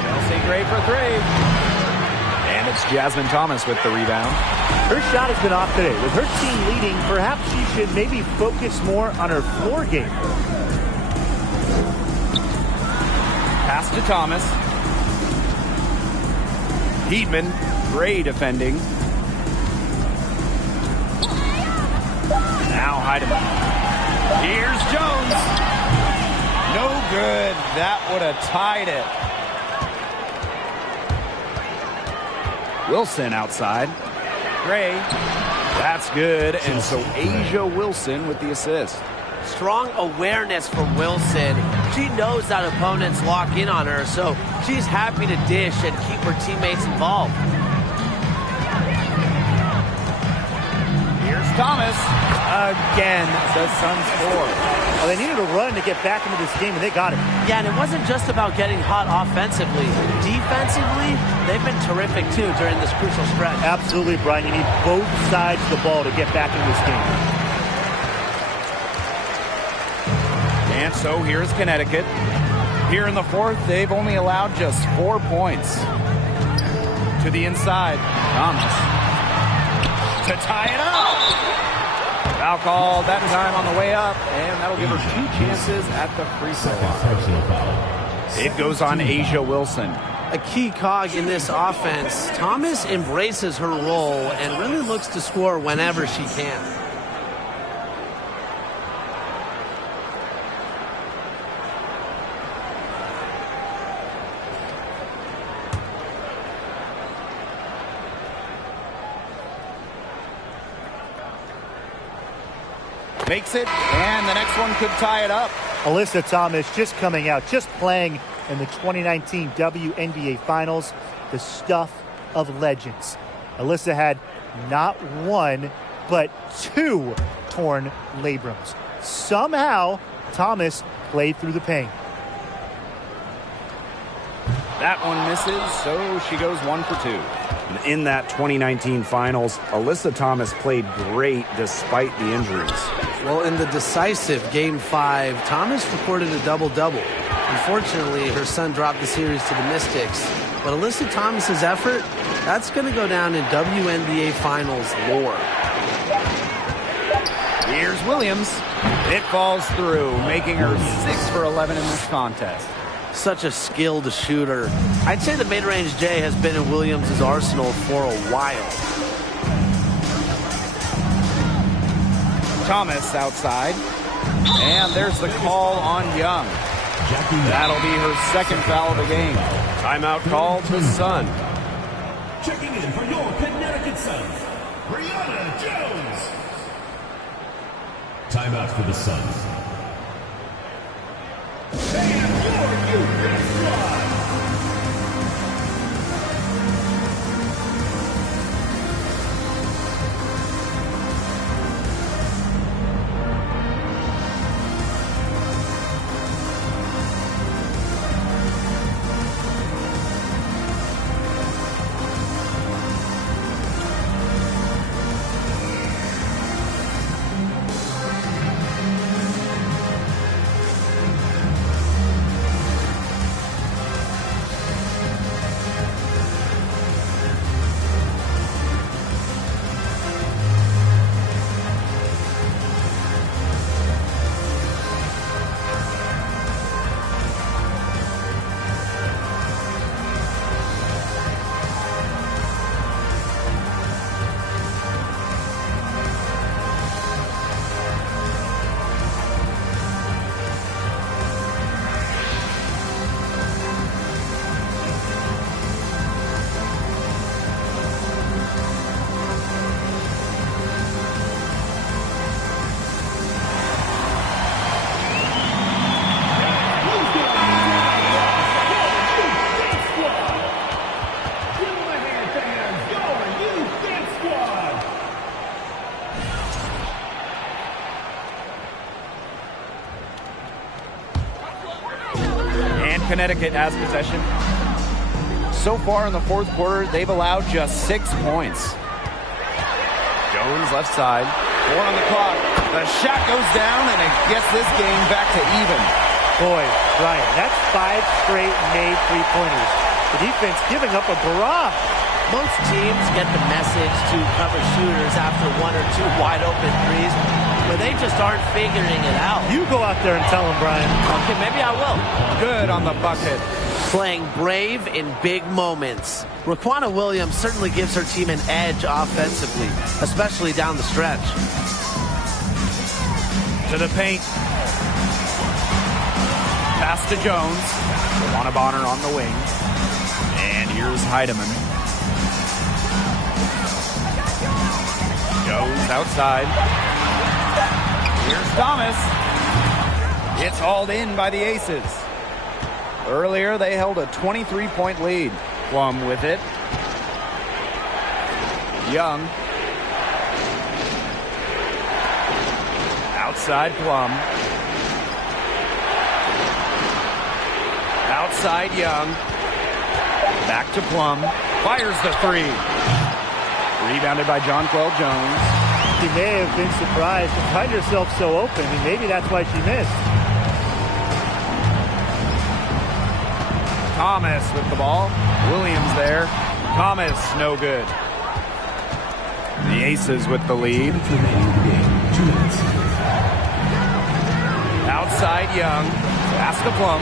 Chelsea great for 3. And it's Jasmine Thomas with the rebound. Her shot has been off today. With her team leading, perhaps she should maybe focus more on her floor game. Pass to Thomas. Heatman, great defending. Now Heidemann. Here's Jones. No good. That would have tied it. Wilson outside. Gray. That's good. And so Asia Wilson with the assist. Strong awareness from Wilson. She knows that opponents lock in on her, so she's happy to dish and keep her teammates involved. Here's Thomas. Again, the Suns score. Well, they needed a run to get back into this game, and they got it. Yeah, and it wasn't just about getting hot offensively. Defensively, they've been terrific, too, during this crucial stretch. Absolutely, Brian. You need both sides of the ball to get back into this game. And so here's Connecticut. Here in the fourth, they've only allowed just 4 points. To the inside, Thomas. To tie it up. Foul called that time on the way up, and that'll give her 2 chances at the free throw line. It goes on Asia Wilson. A key cog in this offense. Thomas embraces her role and really looks to score whenever she can. Makes it, and the next one could tie it up. Alyssa Thomas just coming out, just playing in the 2019 WNBA Finals, the stuff of legends. Alyssa had not 1, but 2 torn labrums. Somehow, Thomas played through the pain. That one misses, so she goes 1 for 2. In that 2019 Finals, Alyssa Thomas played great despite the injuries. Well, in the decisive Game 5, Thomas recorded a double-double. Unfortunately, her son dropped the series to the Mystics. But Alyssa Thomas's effort, that's going to go down in WNBA Finals lore. Here's Williams. It falls through, making her 6 for 11 in this contest. Such a skilled shooter. I'd say the mid-range J has been in Williams' arsenal for a while. Thomas outside. And there's the call on Young. That'll be her second foul of the game. Timeout called the Sun. Checking in for your Connecticut Suns, Brianna Jones. Timeout for the Suns. And your U.S. squad. Connecticut has possession. So far in the fourth quarter, they've allowed just 6 points. Jones left side. 4 on the clock. The shot goes down, and it gets this game back to even. Boy, Brian, that's 5 straight made three-pointers. The defense giving up a barrage. Most teams get the message to cover shooters after 1 or 2 wide-open threes, but they just aren't figuring it out. You go out there and tell them, Brian. Okay, maybe I will. Good on the bucket. Playing brave in big moments. Raquana Williams certainly gives her team an edge offensively, especially down the stretch. To the paint. Pass to Jones. Luana Bonner on the wing. And here's Heidemann. Goes outside. Here's Thomas. It's hauled in by the Aces. Earlier, they held a 23-point lead. Plum with it. Young. Outside Plum. Outside Young. Back to Plum. Fires the three. Rebounded by Jonquel Jones. She may have been surprised to find herself so open, and maybe that's why she missed. Thomas with the ball. Williams there. Thomas, no good. The Aces with the lead. Outside Young. Pass to Plum.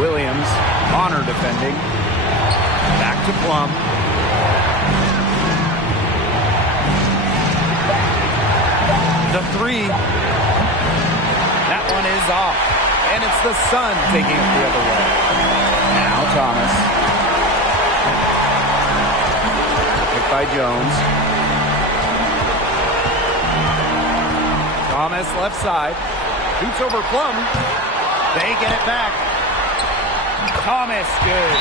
Williams. Bonner defending. Back to Plum. The three. That one is off. And it's the Sun taking it the other way. Now Thomas. Picked by Jones. Thomas left side. Shoots over Plum. They get it back. Thomas, good.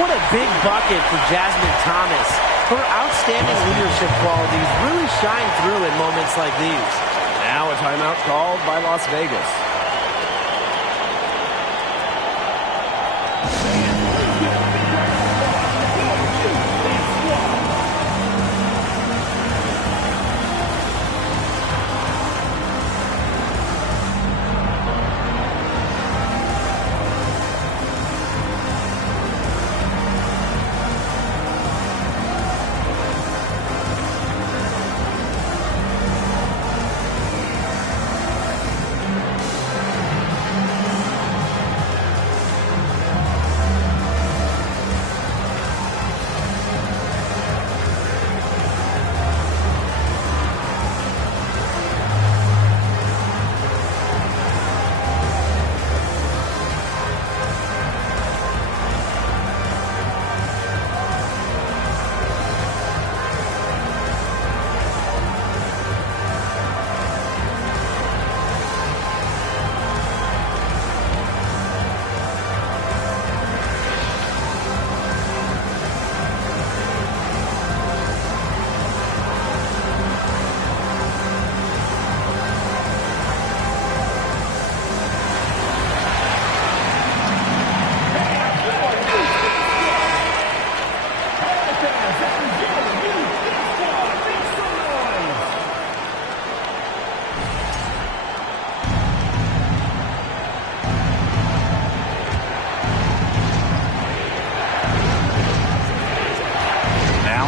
What a big bucket for Jasmine Thomas. Her outstanding leadership qualities really shine through in moments like these. Now a timeout called by Las Vegas.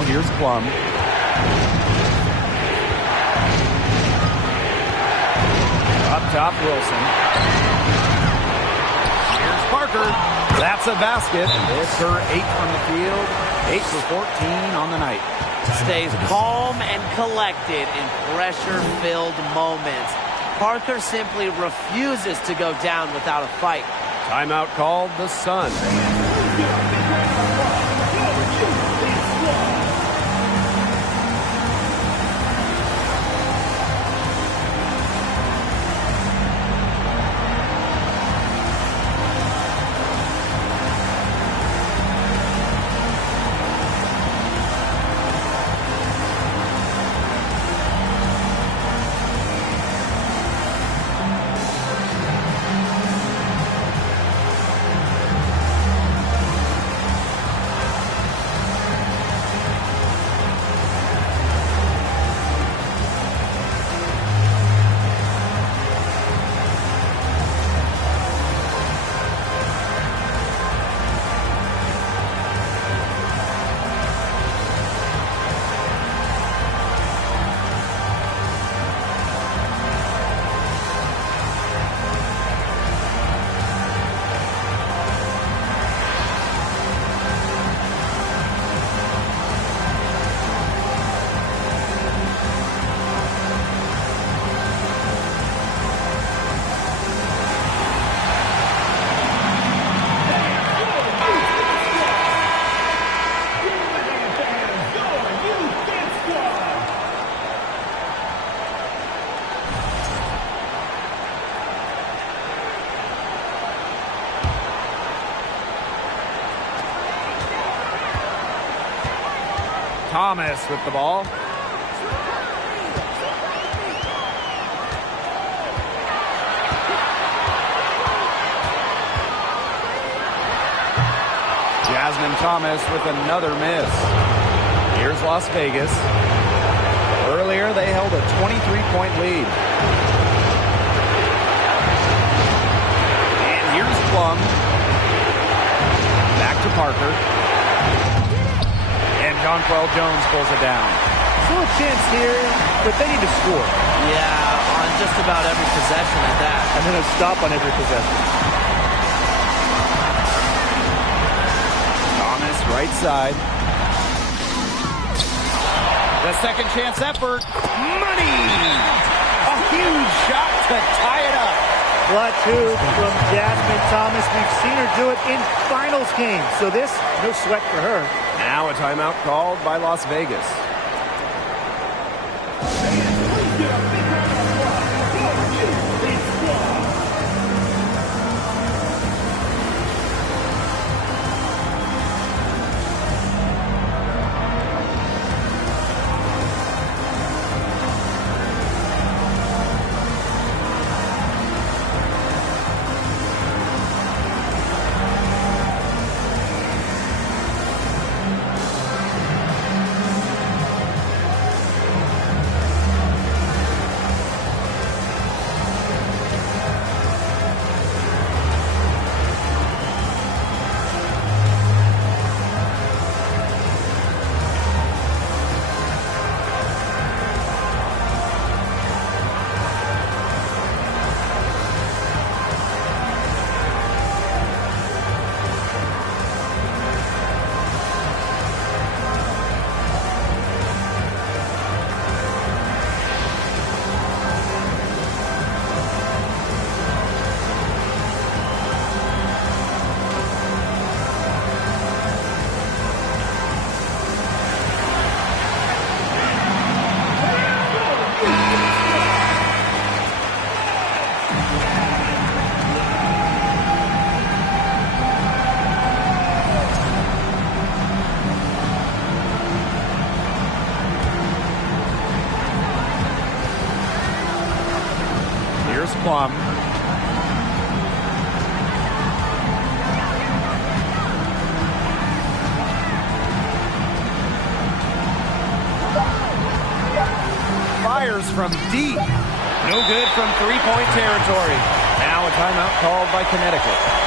Here's Plum. Up top, Wilson. Here's Parker. That's a basket. It's her 8 from the field. 8 for 14 on the night. Stays calm and collected in pressure-filled moments. Parker simply refuses to go down without a fight. Timeout called the Sun. Thomas with the ball. Jasmine Thomas with another miss. Here's Las Vegas. Earlier, they held a 23-point lead. And here's Plum. Back to Parker. And Jonquel Jones pulls it down. Still a chance here, but they need to score. Yeah, on just about every possession at that. And then a stop on every possession. Thomas, right side. The second chance effort. Money! A huge shot to tie it up. Clutch hoop from Jasmine Thomas. We've seen her do it in finals games. So this, no sweat for her. Now a timeout called by Las Vegas. Plum. Fires from deep. No good from three-point territory. Now a timeout called by Connecticut.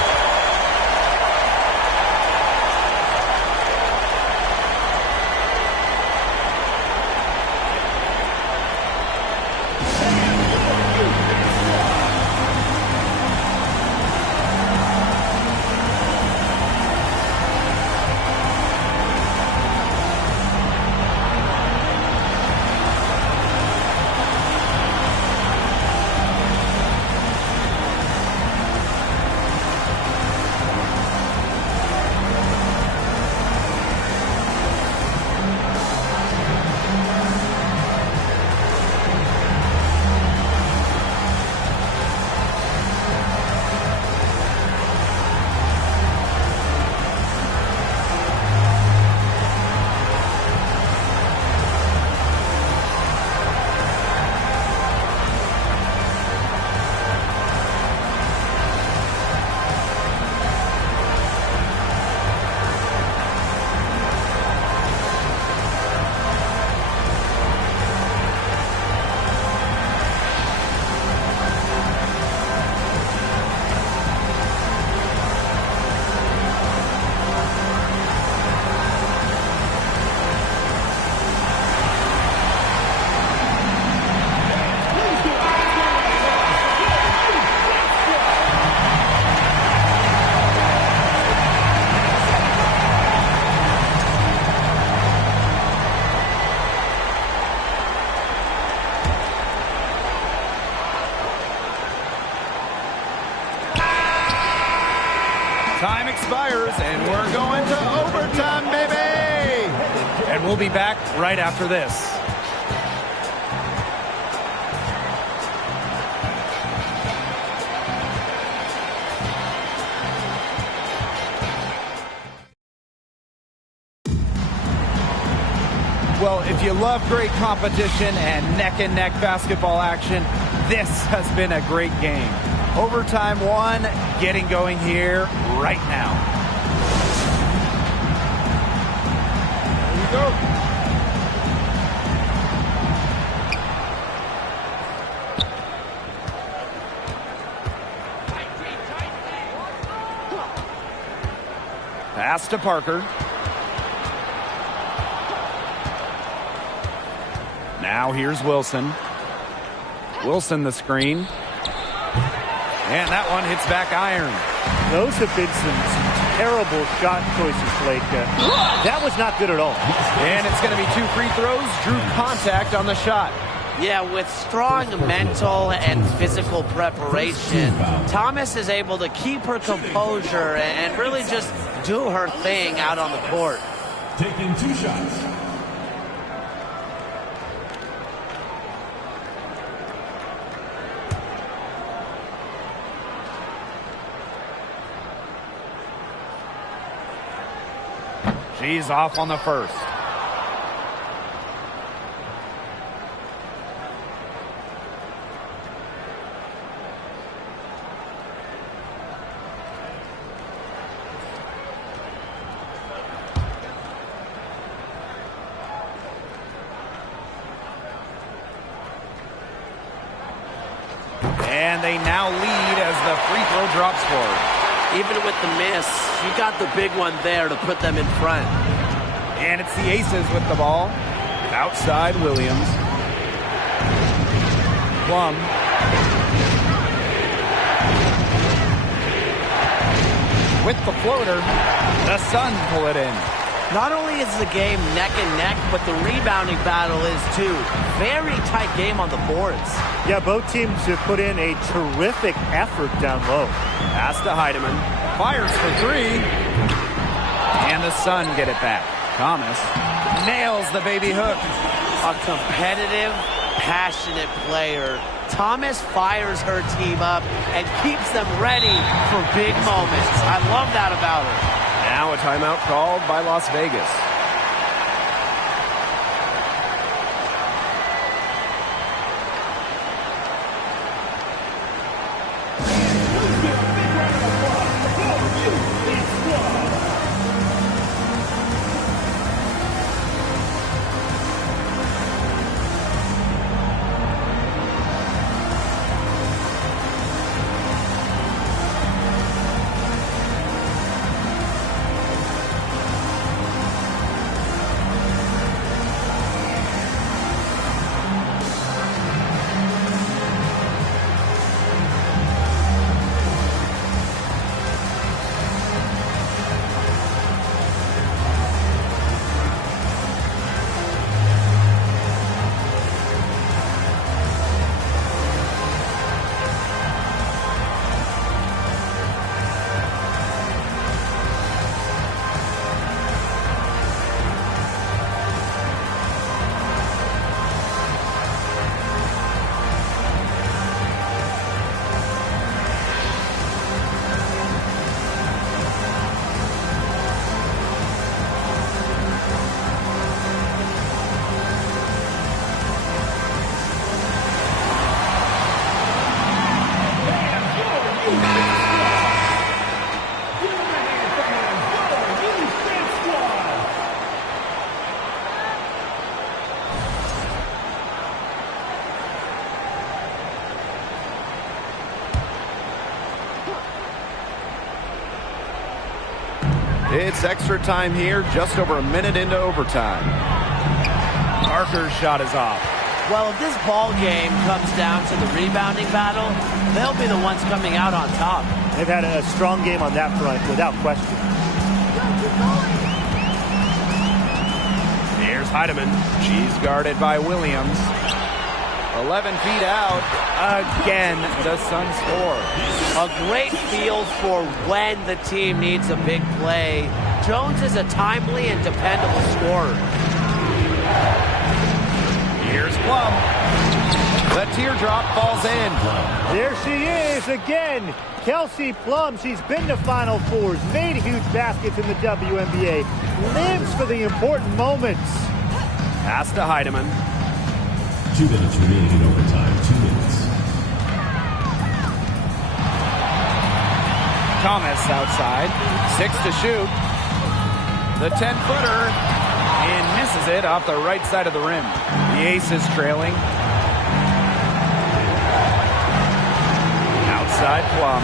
Time expires, and we're going to overtime, baby! And we'll be back right after this. Well, if you love great competition and neck-and-neck basketball action, this has been a great game. Overtime one, getting going here right now. Here we go. Pass to Parker. Now here's Wilson. Wilson the screen. And that one hits back iron. Those have been some terrible shot choices, Blake. That was not good at all. And it's going to be 2 free throws. Drew contact on the shot. Yeah, with strong mental and physical preparation, Thomas is able to keep her composure and really just do her thing out on the court. Taking 2 shots. She's off on the first. And they now lead as the free throw drops forward. Even with the miss, you got the big one there to put them in front. And it's the Aces with the ball. Outside Williams. Plum. With the floater, the Suns pull it in. Not only is the game neck and neck, but the rebounding battle is too. Very tight game on the boards. Yeah, both teams have put in a terrific effort down low. Pass to Heidemann. Fires for 3. And the Sun get it back. Thomas nails the baby hook. A competitive, passionate player. Thomas fires her team up and keeps them ready for big moments. I love that about her. Now a timeout called by Las Vegas. It's extra time here, just over a minute into overtime. Parker's shot is off. Well, if this ball game comes down to the rebounding battle, they'll be the ones coming out on top. They've had a strong game on that front, without question. Here's Heidemann. She's guarded by Williams. 11 feet out. Again, the Suns score. A great feel for when the team needs a big play. Jones is a timely and dependable scorer. Here's Plum. The teardrop falls in. There she is again. Kelsey Plum. She's been to Final Fours, made huge baskets in the WNBA, lives for the important moments. Pass to Heidemann. 2 minutes remaining in overtime. 2 minutes. Thomas outside. 6 to shoot. The 10-footer. And misses it off the right side of the rim. The Aces trailing. Outside Plum.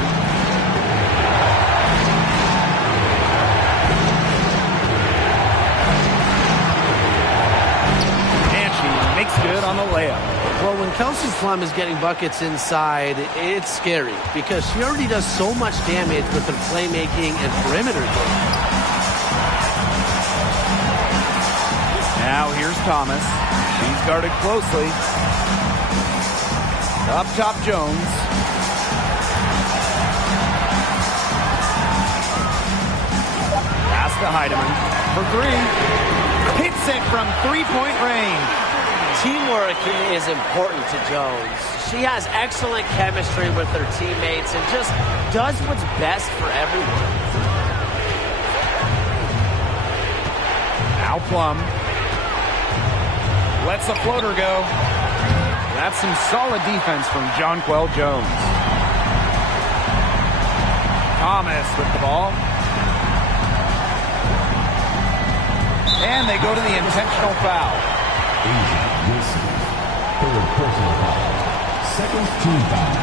And she makes good on the layup. Well, when Kelsey Plum is getting buckets inside, it's scary because she already does so much damage with her playmaking and perimeter game. Now here's Thomas. She's guarded closely. Up top Jones. Pass to Heidemann for 3. Hits it from 3-point range. Teamwork is important to Jones. She has excellent chemistry with her teammates and just does what's best for everyone. Now Plum. Lets the floater go. That's some solid defense from Jonquel Jones. Thomas with the ball. And they go to the intentional foul. Asia Wilson. 3rd personal foul. 2nd team foul.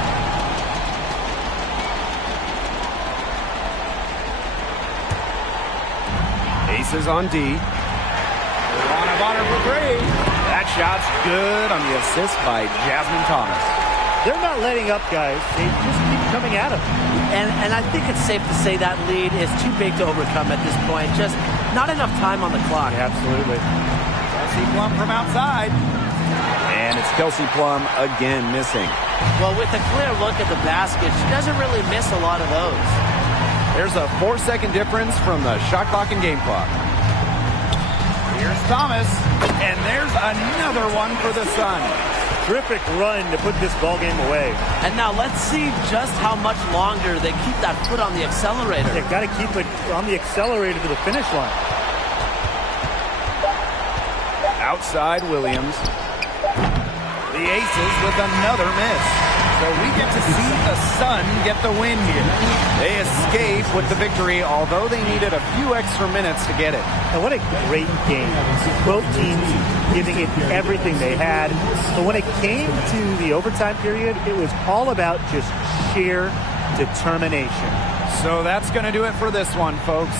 Aces on D. Ron of honor for 3. That shot's good on the assist by Jasmine Thomas. They're not letting up, guys. They just keep coming at them. And I think it's safe to say that lead is too big to overcome at this point. Just not enough time on the clock. Absolutely. Kelsey Plum from outside. And it's Kelsey Plum again missing. Well, with a clear look at the basket, she doesn't really miss a lot of those. There's a 4-second difference from the shot clock and game clock. Here's Thomas, and there's another one for the Sun. Terrific run to put this ball game away. And now let's see just how much longer they keep that foot on the accelerator. They've got to keep it on the accelerator to the finish line. Outside Williams. The Aces with another miss. So we get to see the Sun get the win here. They escape with the victory, although they needed a few extra minutes to get it. And what a great game. Both teams giving it everything they had. But when it came to the overtime period, it was all about just sheer determination. So that's going to do it for this one, folks.